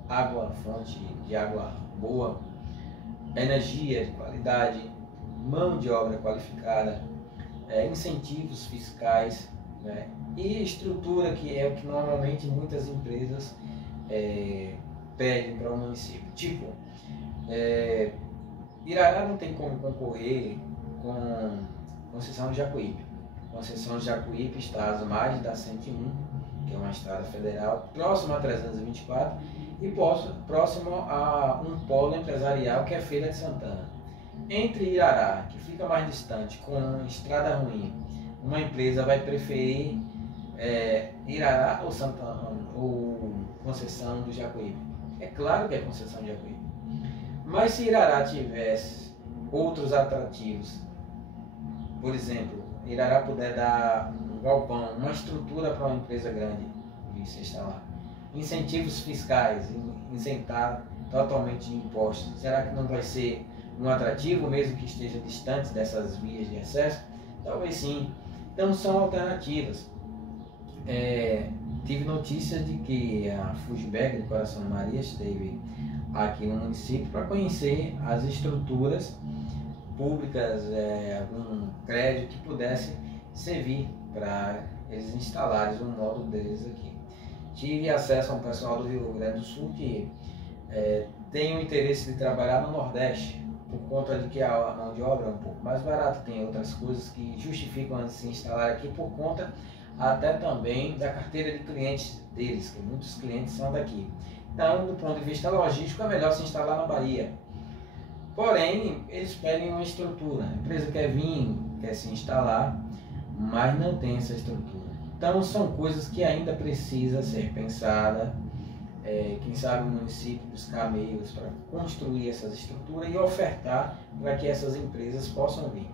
água, fonte de água boa, energia de qualidade, mão de obra qualificada, incentivos fiscais, né? E estrutura, que é o que normalmente muitas empresas pedem para o município. Tipo, Irará não tem como concorrer com Conceição de Jacuípe. Conceição de Jacuípe está às margens da 101, que é uma estrada federal, próximo a 324 e próximo a um polo empresarial que é Feira de Santana. Entre Irará, que fica mais distante, com estrada ruim, uma empresa vai preferir Irará ou Santana ou Conceição do Jacuípe? É claro que é Conceição de Jacuípe. Mas se Irará tivesse outros atrativos, por exemplo, Irará puder dar um galpão, uma estrutura para uma empresa grande vir se instalar, incentivos fiscais, isentar totalmente de impostos, será que não vai ser um atrativo, mesmo que esteja distante dessas vias de acesso? Talvez sim. Então são alternativas. Tive notícia de que a Fujibeg do Coração de Maria esteve aqui no município para conhecer as estruturas públicas, algum crédito que pudesse servir para eles instalarem um módulo deles aqui. Tive acesso a um pessoal do Rio Grande do Sul que tem o interesse de trabalhar no Nordeste, por conta de que a mão de obra é um pouco mais barata, tem outras coisas que justificam de se instalar aqui, por conta até também da carteira de clientes deles, que muitos clientes são daqui. Então, do ponto de vista logístico, é melhor se instalar na Bahia. Porém, eles pedem uma estrutura. A empresa quer vir, quer se instalar, mas não tem essa estrutura. Então, são coisas que ainda precisa ser pensada. Quem sabe o município buscar meios para construir essas estruturas e ofertar para que essas empresas possam vir.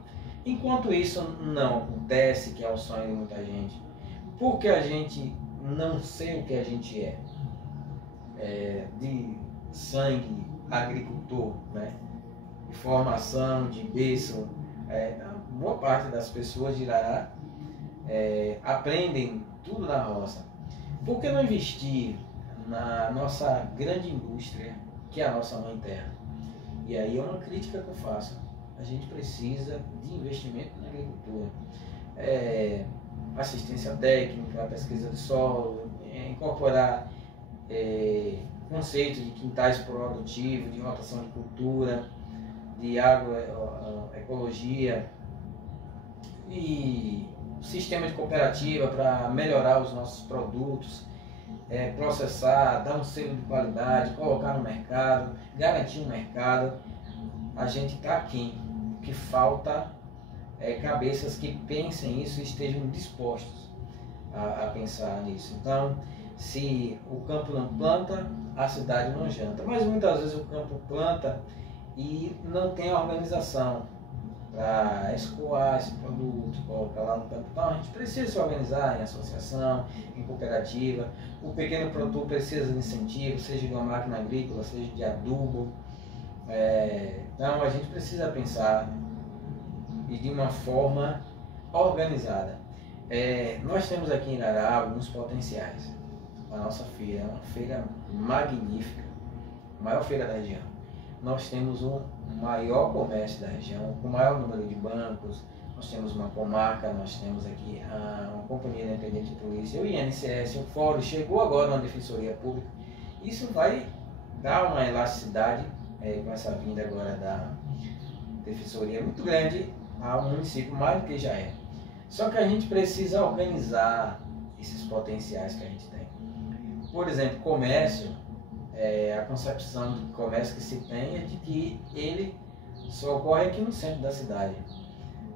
Enquanto isso não acontece, que é o sonho de muita gente, porque a gente não sei o que a gente é. de sangue agricultor, né? De formação, de berço. Boa parte das pessoas de Irará aprendem tudo na roça. Por que não investir na nossa grande indústria, que é a nossa mãe terra? E aí é uma crítica que eu faço. A gente precisa de investimento na agricultura. Assistência técnica, pesquisa de solo, incorporar conceitos de quintais produtivos, de rotação de cultura, de agroecologia e sistema de cooperativa para melhorar os nossos produtos, processar, dar um selo de qualidade, colocar no mercado, garantir um mercado. A gente está aqui. O que falta cabeças que pensem isso e estejam dispostos a pensar nisso. Então, se o campo não planta, a cidade não janta. Mas muitas vezes o campo planta e não tem a organização para escoar esse produto, colocar lá no campo. Então, a gente precisa se organizar em associação, em cooperativa. O pequeno produtor precisa de incentivo, seja de uma máquina agrícola, seja de adubo. Então, a gente precisa pensar e de uma forma organizada. Nós temos aqui em Irará alguns potenciais. A nossa feira é uma feira magnífica, a maior feira da região. Nós temos o maior comércio da região, com o maior número de bancos. Nós temos uma comarca, nós temos aqui uma companhia independente de polícia, o INCS, o fórum, chegou agora uma defensoria pública. Isso vai dar uma elasticidade com essa vinda agora da defensoria muito grande ao município, mais do que já é. Só que a gente precisa organizar esses potenciais que a gente tem. Por exemplo, comércio, a concepção de comércio que se tem é de que ele só ocorre aqui no centro da cidade.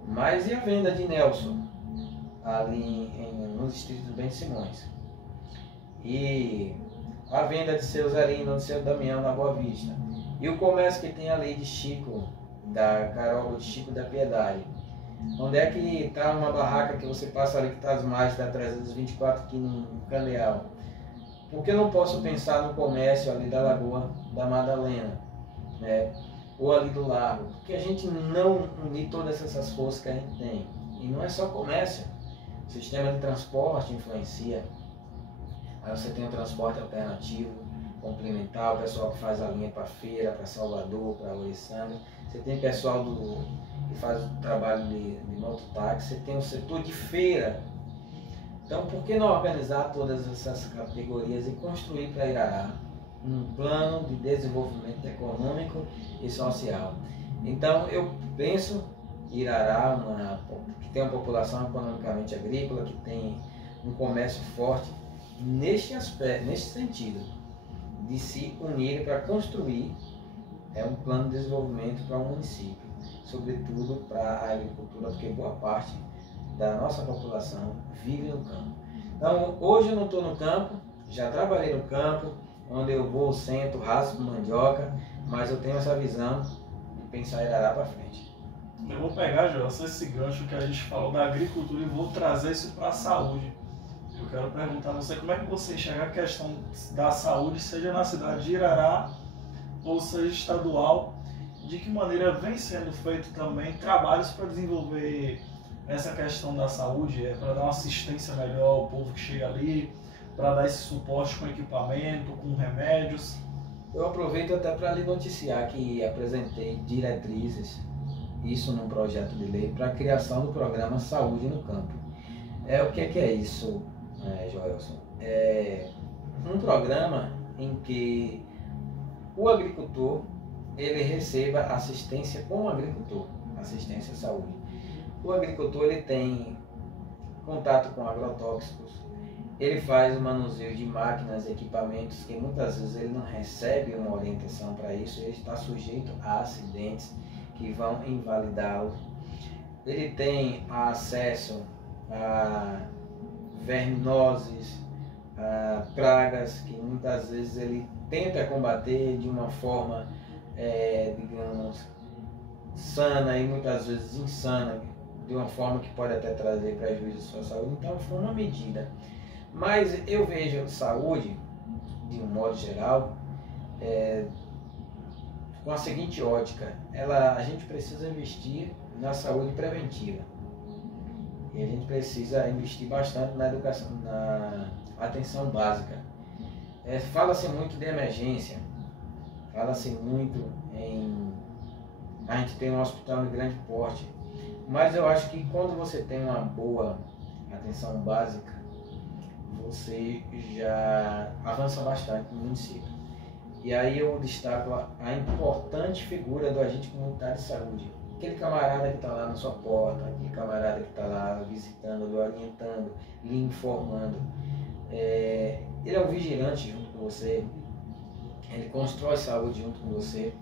Mas e a venda de Nelson, ali no distrito do Bento Simões? E a venda de seu Zerino, de seu Damião na Boa Vista? E o comércio que tem ali de Chico, da Carol, de Chico da Piedade? Onde é que está uma barraca que você passa ali que está às margens da 324 aqui no Candeal? Por que eu não posso pensar no comércio ali da Lagoa da Madalena, né? Ou ali do Lago? Porque a gente não unir todas essas forças que a gente tem. E não é só comércio. O sistema de transporte influencia. Aí você tem o transporte alternativo, complementar, o pessoal que faz a linha para Feira, para Salvador, para Oriçanga. Você tem pessoal que faz o trabalho de mototáxi. Você tem o setor de feira. Então, por que não organizar todas essas categorias e construir para Irará um plano de desenvolvimento econômico e social? Então, eu penso que Irará, que tem uma população economicamente agrícola, que tem um comércio forte, neste aspecto, neste sentido, de se unir para construir um plano de desenvolvimento para o município, sobretudo para a agricultura, porque boa parte da nossa população vive no campo. Então, hoje eu não estou no campo, já trabalhei no campo, onde eu vou, sento, raspo mandioca, mas eu tenho essa visão de pensar Irará para frente. Eu vou pegar, Gelson, esse gancho que a gente falou da agricultura e vou trazer isso para a saúde. Eu quero perguntar a você como é que você enxerga a questão da saúde, seja na cidade de Irará ou seja estadual, de que maneira vem sendo feito também trabalhos para desenvolver essa questão da saúde, para dar uma assistência melhor ao povo que chega ali, para dar esse suporte com equipamento, com remédios. Eu aproveito até para lhe noticiar que apresentei diretrizes, isso num projeto de lei, para a criação do programa Saúde no Campo. O que é isso, Joelson? É um programa em que o agricultor ele receba assistência como agricultor, assistência à saúde. O agricultor ele tem contato com agrotóxicos, ele faz o manuseio de máquinas e equipamentos que muitas vezes ele não recebe uma orientação para isso, ele está sujeito a acidentes que vão invalidá-lo. Ele tem acesso a verminoses, a pragas que muitas vezes ele tenta combater de uma forma, digamos, sana e muitas vezes insana, de uma forma que pode até trazer prejuízo à sua saúde. Então foi uma medida. Mas eu vejo saúde de um modo geral, com a seguinte ótica: a gente precisa investir na saúde preventiva. E a gente precisa investir bastante na educação, na atenção básica. Fala-se muito de emergência, fala-se muito em... A gente tem um hospital de grande porte, mas eu acho que quando você tem uma boa atenção básica, você já avança bastante no município. E aí eu destaco a importante figura do agente comunitário de saúde. Aquele camarada que está lá na sua porta, aquele camarada que está lá visitando, lhe orientando, lhe informando. Ele é um vigilante junto com você, ele constrói saúde junto com você.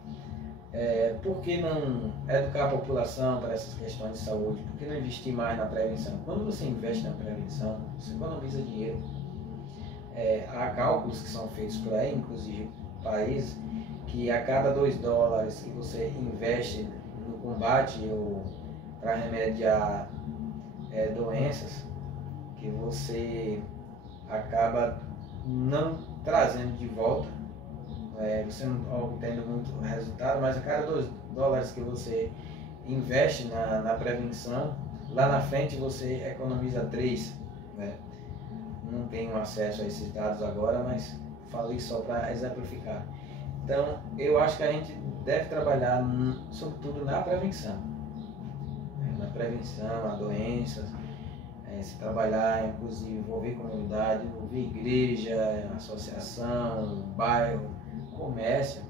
Por que não educar a população para essas questões de saúde? Por que não investir mais na prevenção? Quando você investe na prevenção, você economiza dinheiro. Há cálculos que são feitos por aí, inclusive países, que a cada $2 que você investe no combate ou para remediar doenças, que você acaba não trazendo de volta, você não obtém muito resultado, mas a cada $2 que você investe na prevenção, lá na frente você economiza 3, né? Não tenho acesso a esses dados agora, mas falei só para exemplificar. Então, eu acho que a gente deve trabalhar, sobretudo, na prevenção. Na prevenção a doenças, se trabalhar, inclusive, envolver comunidade, envolver igreja, associação, bairro, comércio.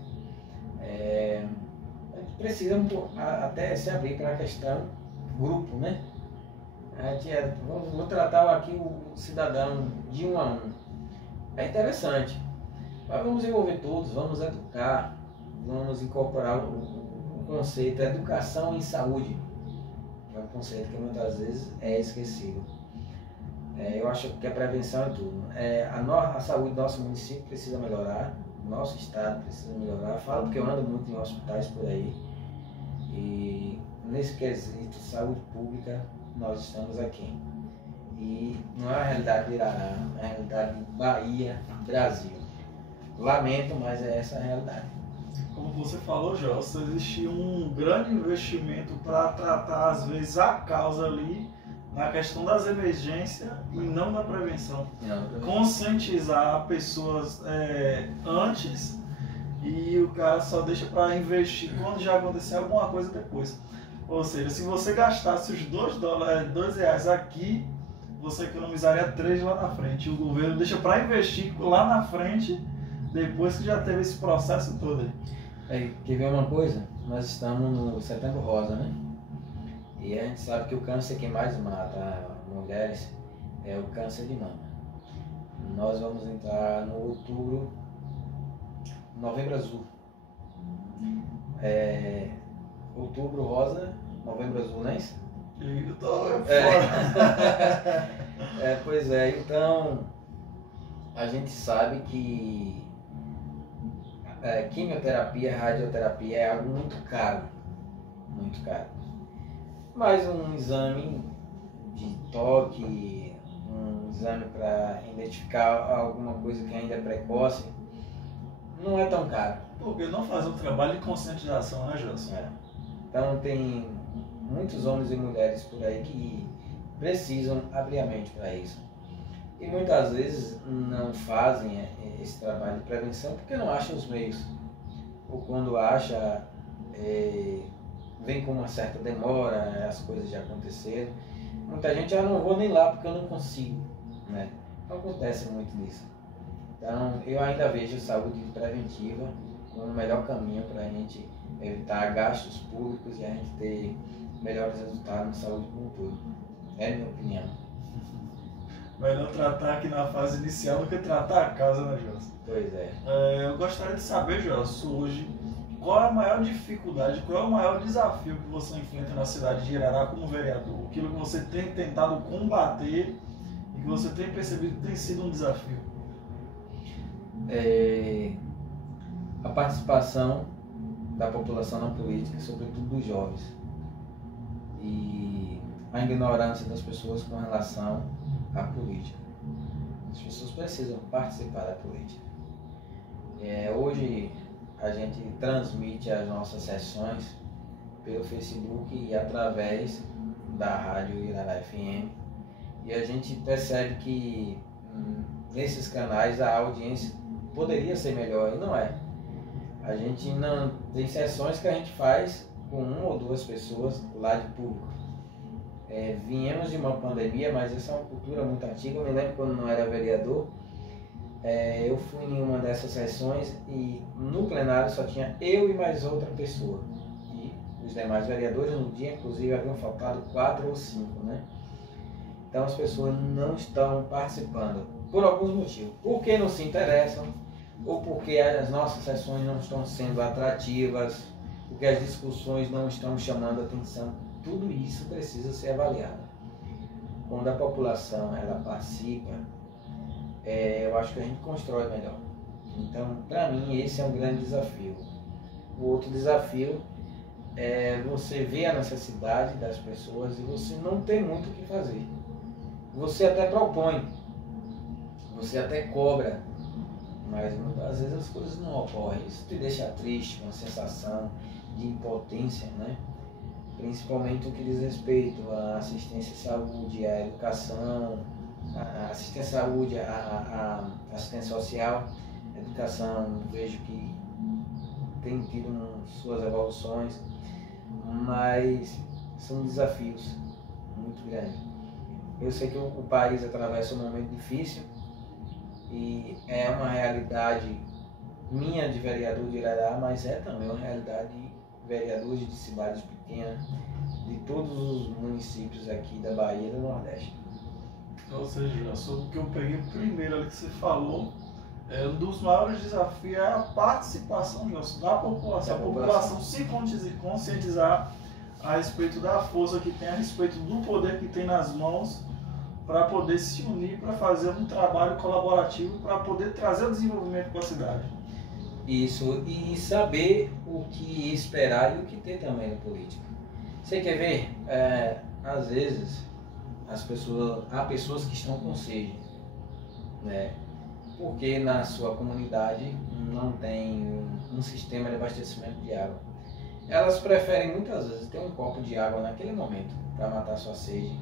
A gente precisa até se abrir para a questão grupo, né? Vou tratar aqui o cidadão de um a um. É interessante, mas vamos envolver todos, vamos educar, vamos incorporar o conceito de educação em saúde, que é um conceito que muitas vezes é esquecido. Eu acho que a prevenção é tudo. A saúde do nosso município precisa melhorar, o nosso estado precisa melhorar. Falo porque eu ando muito em hospitais por aí, e nesse quesito saúde pública nós estamos aqui. E não é a realidade de Irará, é a realidade de Bahia, Brasil. Lamento, mas é essa a realidade. Como você falou, Gelson, existe um grande investimento para tratar, às vezes, a causa ali na questão das emergências e não da prevenção. Conscientizar pessoas antes, e o cara só deixa para investir quando já acontecer alguma coisa depois. Ou seja, se você gastasse os R$2 aqui, você economizaria 3 lá na frente. E o governo deixa para investir lá na frente, depois que já teve esse processo todo aí. Quer ver uma coisa? Nós estamos no Setembro Rosa, né? E a gente sabe que o câncer que mais mata mulheres é o câncer de mama. Nós vamos entrar no Novembro Azul. Outubro Rosa, Novembro Azul, não é isso? Eu tô fora. Pois é, então a gente sabe que quimioterapia, radioterapia é algo muito caro, muito caro. Mas um exame de toque, um exame para identificar alguma coisa que ainda é precoce, não é tão caro. Porque não faz um trabalho de conscientização, né, Gelson? Então tem muitos homens e mulheres por aí que precisam abrir a mente para isso. E muitas vezes não fazem esse trabalho de prevenção porque não acham os meios. Ou quando acha, vem com uma certa demora, as coisas já aconteceram. Muita gente não vou nem lá porque eu não consigo, né? Não acontece muito nisso. Então eu ainda vejo saúde preventiva como o melhor caminho para a gente evitar gastos públicos e a gente ter melhores resultados na saúde como um todo. É a minha opinião. Melhor tratar aqui na fase inicial do que tratar a causa, né, Gelson? Pois é. Eu gostaria de saber, Gelson, hoje, qual é a maior dificuldade, qual é o maior desafio que você enfrenta na cidade de Irará como vereador? Aquilo que você tem tentado combater e que você tem percebido que tem sido um desafio? A participação da população na política, sobretudo dos jovens, e a ignorância das pessoas com relação à política. As pessoas precisam participar da política. Hoje a gente transmite as nossas sessões pelo Facebook e através da Rádio Irará FM, e a gente percebe que nesses canais a audiência poderia ser melhor, e não é. A gente não tem sessões que a gente faz com 1 ou 2 pessoas lá de público. Viemos de uma pandemia, mas essa é uma cultura muito antiga. Eu me lembro quando não era vereador, eu fui em uma dessas sessões e no plenário só tinha eu e mais outra pessoa. E os demais vereadores no dia, inclusive, haviam faltado 4 ou 5, né? Então as pessoas não estão participando por alguns motivos. Porque não se interessam, ou porque as nossas sessões não estão sendo atrativas, porque as discussões não estão chamando atenção. Tudo isso precisa ser avaliado. Quando a população ela participa, eu acho que a gente constrói melhor. Então, para mim, esse é um grande desafio. O outro desafio é você ver a necessidade das pessoas e você não tem muito o que fazer. Você até propõe, você até cobra, mas muitas vezes as coisas não ocorrem. Isso te deixa triste, uma sensação de impotência, né? Principalmente o que diz respeito à assistência à saúde, à educação, à assistência à saúde, à assistência social, à educação. Vejo que tem tido suas evoluções, mas são desafios muito grandes. Eu sei que o país atravessa um momento difícil e é uma realidade minha de vereador de Irará, mas é também uma realidade de vereadores de cidades pequenas, de todos os municípios aqui da Bahia e do Nordeste. Ou seja, sobre o que eu peguei primeiro ali que você falou, um dos maiores desafios é a participação da população. A população se conscientizar a respeito da força que tem, a respeito do poder que tem nas mãos, para poder se unir, para fazer um trabalho colaborativo, para poder trazer o desenvolvimento para a cidade. Isso, e saber o que esperar e o que ter também na política. Você quer ver? Às vezes há pessoas que estão com sede, né? Porque na sua comunidade não tem um sistema de abastecimento de água. Elas preferem muitas vezes ter um copo de água naquele momento para matar sua sede,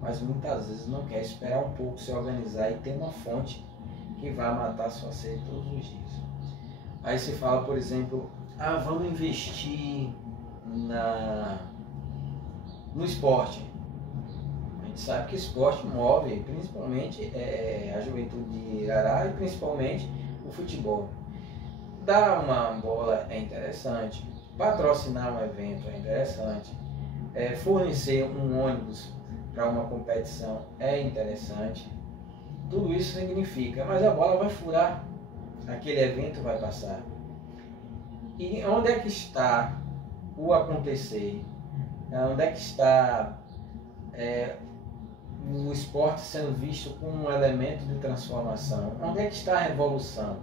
mas muitas vezes não quer esperar um pouco, se organizar e ter uma fonte que vai matar sua sede todos os dias. Aí você fala, por exemplo, vamos investir no esporte. A gente sabe que esporte move principalmente a juventude de Irará e principalmente o futebol. Dar uma bola é interessante, patrocinar um evento é interessante, fornecer um ônibus para uma competição é interessante. Tudo isso significa, mas a bola vai furar, aquele evento vai passar. E onde é que está o acontecer? Onde é que está o esporte sendo visto como um elemento de transformação? Onde é que está a revolução?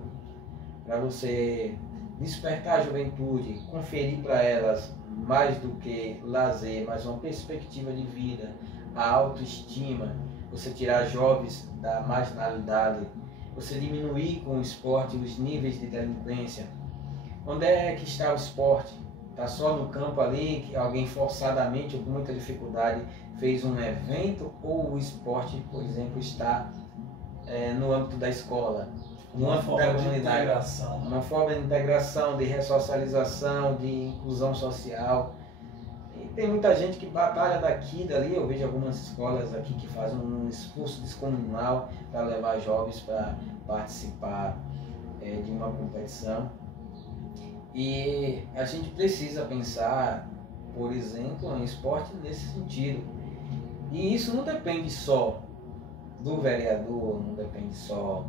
Para você despertar a juventude, conferir para elas mais do que lazer, mas uma perspectiva de vida, a autoestima, você tirar jovens da marginalidade, você diminuir com o esporte os níveis de delinquência. Onde é que está o esporte? Está só no campo ali, que alguém forçadamente ou com muita dificuldade fez um evento, ou o esporte, por exemplo, está no âmbito da escola, no âmbito da comunidade, uma forma de integração, de ressocialização, de inclusão social. E tem muita gente que batalha daqui e dali. Eu vejo algumas escolas aqui que fazem um esforço descomunal para levar jovens para participar de uma competição. E a gente precisa pensar, por exemplo, em esporte nesse sentido. E isso não depende só do vereador, não depende só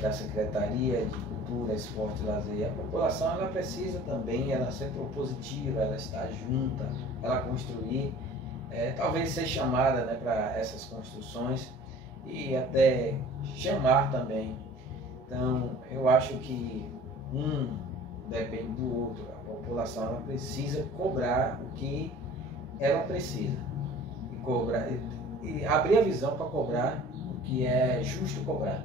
da Secretaria de Cultura, Esporte e Lazer. A população ela precisa também ela ser propositiva, ela estar junta, ela construir, talvez ser chamada, né, para essas construções e até chamar também. Então, eu acho que depende do outro. A população ela precisa cobrar o que ela precisa e abrir a visão para cobrar o que é justo cobrar.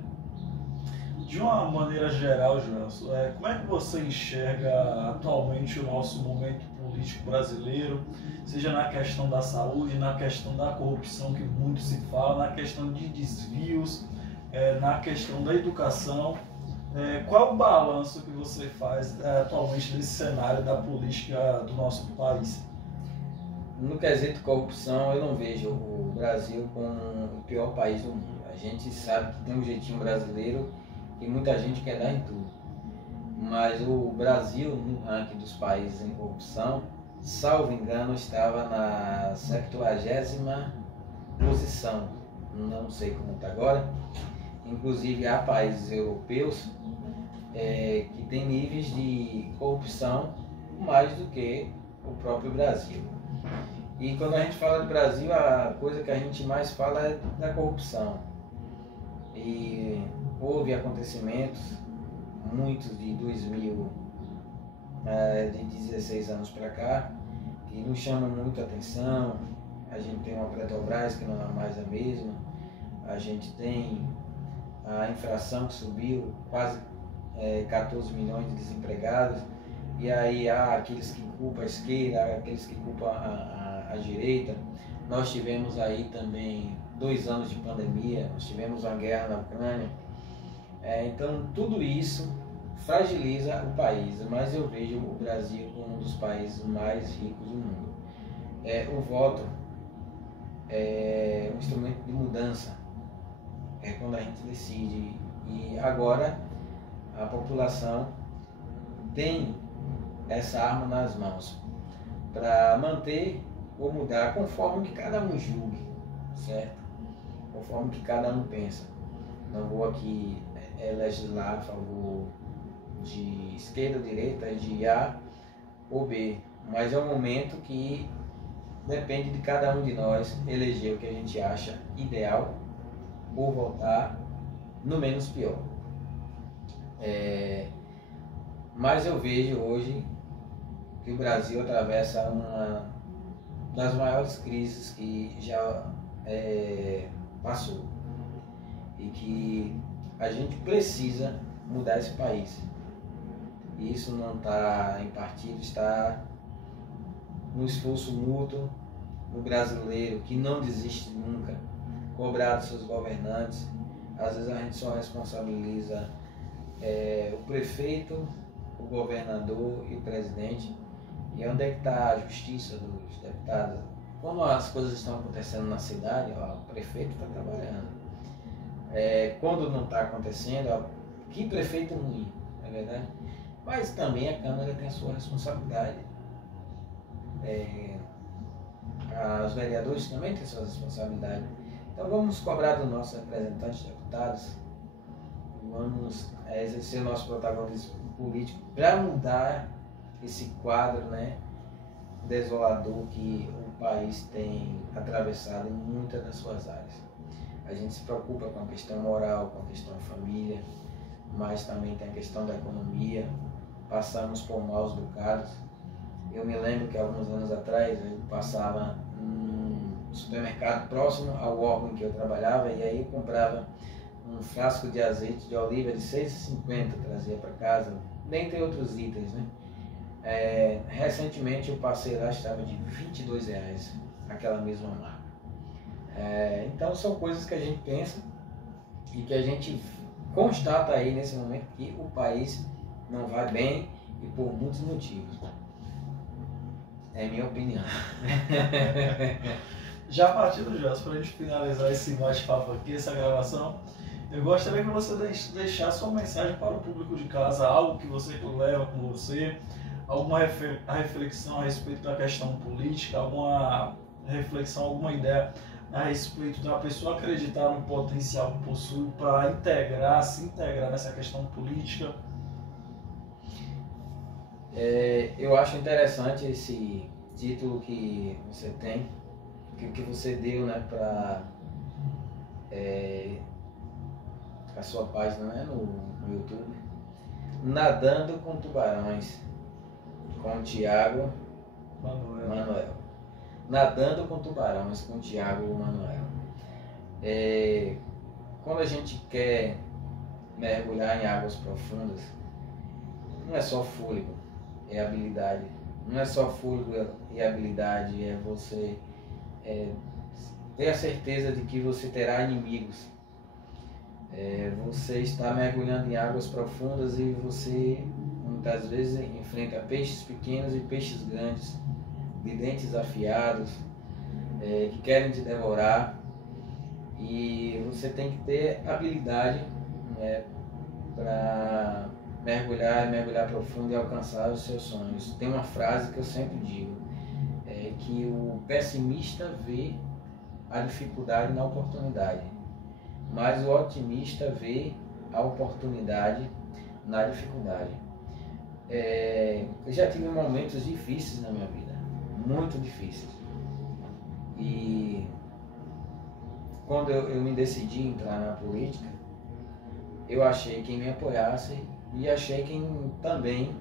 De uma maneira geral, Joelson, como é que você enxerga atualmente o nosso momento político brasileiro, seja na questão da saúde, na questão da corrupção que muito se fala, na questão de desvios, na questão da educação? Qual o balanço que você faz atualmente desse cenário da política do nosso país? No quesito corrupção, eu não vejo o Brasil como o pior país do mundo. A gente sabe que tem um jeitinho brasileiro e muita gente quer dar em tudo. Mas o Brasil, no ranking dos países em corrupção, salvo engano, estava na 70ª posição. Não sei como está agora. Inclusive há países europeus que têm níveis de corrupção mais do que o próprio Brasil. E quando a gente fala de Brasil, a coisa que a gente mais fala é da corrupção. E houve acontecimentos, muitos de 2000, de 16 anos para cá, que nos chamam muito a atenção. A gente tem uma Petrobras que não é mais a mesma, a gente tem a inflação que subiu, quase 14 milhões de desempregados, e aí há aqueles que culpam a esquerda, há aqueles que culpam a direita. Nós tivemos aí também 2 anos de pandemia, nós tivemos uma guerra na Ucrânia, então tudo isso fragiliza o país, mas eu vejo o Brasil como um dos países mais ricos do mundo. O voto é um instrumento de mudança, é quando a gente decide, e agora a população tem essa arma nas mãos para manter ou mudar conforme que cada um julgue, certo? Conforme que cada um pensa. Não vou aqui legislar a favor de esquerda ou direita, de A ou B, mas é um momento que depende de cada um de nós eleger o que a gente acha ideal ou votar no menos pior. Mas eu vejo hoje que o Brasil atravessa uma das maiores crises que já passou e que a gente precisa mudar esse país. E isso não está em partido, está no esforço mútuo, no brasileiro que não desiste nunca, cobrar dos seus governantes. Às vezes a gente só responsabiliza o prefeito, o governador e o presidente. E onde é que está a justiça dos deputados? Quando as coisas estão acontecendo na cidade, o prefeito está trabalhando. Quando não está acontecendo, que prefeito ruim, não é verdade? Mas também a Câmara tem a sua responsabilidade. Os vereadores também têm a sua responsabilidade. Então vamos cobrar dos nossos representantes, deputados, vamos exercer o nosso protagonismo político para mudar esse quadro, né, desolador que o país tem atravessado em muitas das suas áreas. A gente se preocupa com a questão moral, com a questão da família, mas também tem a questão da economia. Passamos por maus bocados. Eu me lembro que alguns anos atrás eu passava num supermercado próximo ao órgão em que eu trabalhava, e aí eu comprava um frasco de azeite de oliva de R$ 6,50, trazia para casa, dentre outros itens, né? Recentemente eu passei lá, estava de R$ 22, aquela mesma marca. Então são coisas que a gente pensa e que a gente constata aí nesse momento que o país não vai bem, e por muitos motivos. É minha opinião. Já partindo, Joelson, para a gente finalizar esse bate-papo aqui, essa gravação, eu gostaria que você deixasse uma mensagem para o público de casa, algo que você leva com você, alguma reflexão a respeito da questão política, alguma reflexão, alguma ideia a respeito da pessoa acreditar no potencial que possui para se integrar nessa questão política. Eu acho interessante esse título que você tem, que você deu, né, para a sua página, né, no YouTube, Nadando com Tubarões, com Tiago Manuel. Nadando com Tubarões, com Tiago Manuel. Quando a gente quer mergulhar em águas profundas não é só fôlego, é habilidade. Não é só fôlego e habilidade, é você ter a certeza de que você terá inimigos. Você está mergulhando em águas profundas e você muitas vezes enfrenta peixes pequenos e peixes grandes, de dentes afiados, que querem te devorar. E você tem que ter habilidade, né, para mergulhar profundo e alcançar os seus sonhos. Tem uma frase que eu sempre digo, que o pessimista vê a dificuldade na oportunidade, mas o otimista vê a oportunidade na dificuldade. Eu já tive momentos difíceis na minha vida, muito difíceis. E quando eu me decidi entrar na política, eu achei quem me apoiasse e achei quem também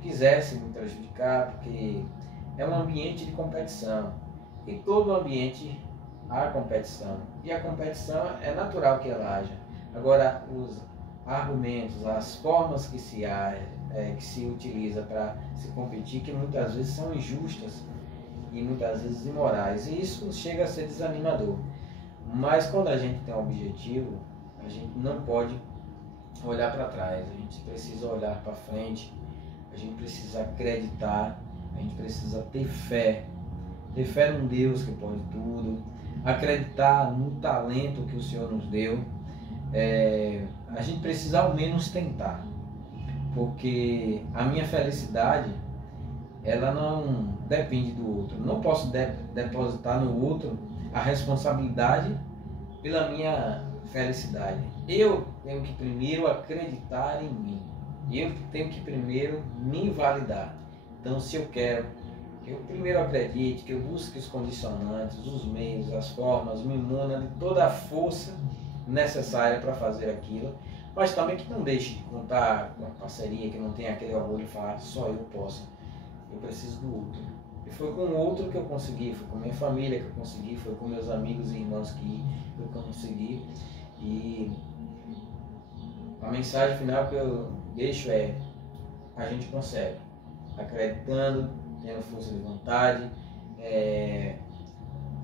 quisesse me prejudicar, porque é um ambiente de competição. Em todo ambiente há competição. E a competição é natural que ela haja. Agora, os argumentos, as formas que se utiliza para se competir, que muitas vezes são injustas e muitas vezes imorais. E isso chega a ser desanimador. Mas quando a gente tem um objetivo, a gente não pode olhar para trás. A gente precisa olhar para frente. A gente precisa acreditar. A gente precisa ter fé. Ter fé num Deus que pode tudo. Acreditar no talento que o Senhor nos deu. A gente precisa ao menos tentar. Porque a minha felicidade, ela não depende do outro. Não posso depositar no outro a responsabilidade pela minha felicidade. Eu tenho que primeiro acreditar em mim. Eu tenho que primeiro me validar. Então, se eu quero que eu primeiro acredite, que eu busque os condicionantes, os meios, as formas, me imuna de toda a força necessária para fazer aquilo, mas também que não deixe de contar com a parceria, que não tenha aquele orgulho de falar só eu posso. Eu preciso do outro. E foi com o outro que eu consegui, foi com minha família que eu consegui, foi com meus amigos e irmãos que eu consegui. E a mensagem final que eu deixo é: a gente consegue, acreditando, tendo força de vontade,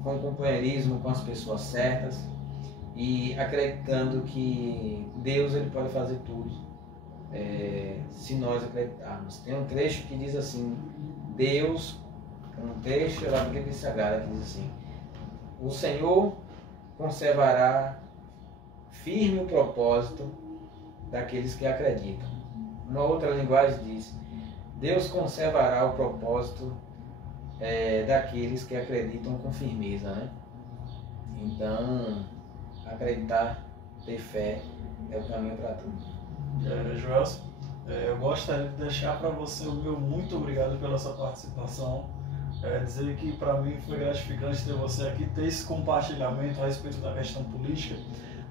com companheirismo com as pessoas certas e acreditando que Deus ele pode fazer tudo, se nós acreditarmos. Tem um trecho que diz assim, um trecho da Bíblia Sagrada que diz assim: o Senhor conservará firme o propósito daqueles que acreditam. Uma outra linguagem diz: Deus conservará o propósito daqueles que acreditam com firmeza, né? Então, acreditar, ter fé é o caminho para tudo. Joelson, eu gostaria de deixar para você o meu muito obrigado pela sua participação. Dizer que para mim foi gratificante ter você aqui, ter esse compartilhamento a respeito da questão política,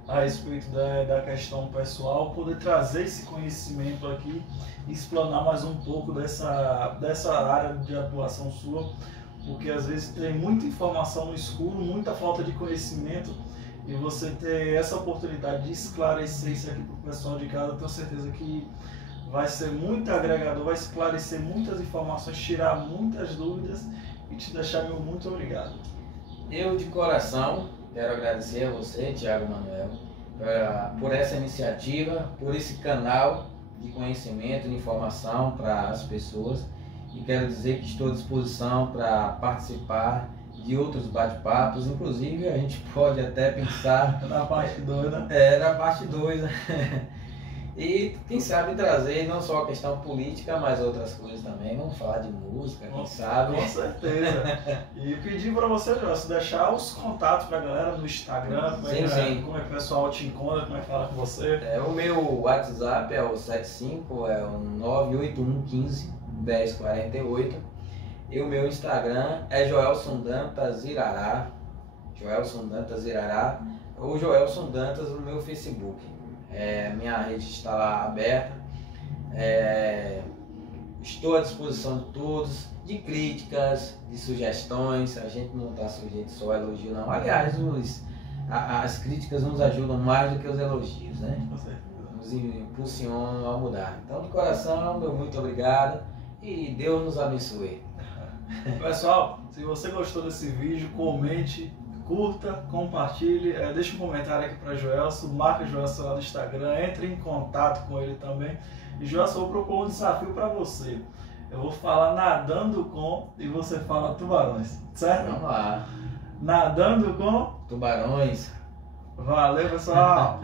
a respeito da questão pessoal, poder trazer esse conhecimento aqui e explanar mais um pouco dessa área de atuação sua, porque às vezes tem muita informação no escuro, muita falta de conhecimento, e você ter essa oportunidade de esclarecer isso aqui para o pessoal de casa, eu tenho certeza que vai ser muito agregador, vai esclarecer muitas informações, tirar muitas dúvidas e te deixar meu muito obrigado. Eu de coração quero agradecer a você, Thiago Manuel, por essa iniciativa, por esse canal de conhecimento, de informação para as pessoas, e quero dizer que estou à disposição para participar de outros bate-papos, inclusive a gente pode até pensar na parte 2, né? Na parte 2, e quem sabe trazer não só a questão política, mas outras coisas também. Vamos falar de música, quem sabe. Com certeza. E pedir para você, Joelson, deixar os contatos para a galera no Instagram, como é que o pessoal te encontra, como é que fala com você. O meu WhatsApp é o 75, é o 98115 1048. E o meu Instagram é Joelson Dantas Irará, Joelson Dantas Irará, ou Joelson Dantas no meu Facebook. Minha rede está lá aberta. Estou à disposição de todos, de críticas, de sugestões. A gente não está sujeito só a elogio, não. Aliás, as críticas nos ajudam mais do que os elogios, né? Com certeza. Nos impulsionam a mudar. Então, de coração, meu muito obrigado e Deus nos abençoe. Pessoal, se você gostou desse vídeo, comente, curta, compartilhe, deixe um comentário aqui para Joelson, marca Joelson lá no Instagram, entre em contato com ele também. E Joelson, eu vou propor um desafio para você. Eu vou falar nadando com e você fala tubarões, certo? Vamos lá. Nadando com Tubarões. Valeu, pessoal!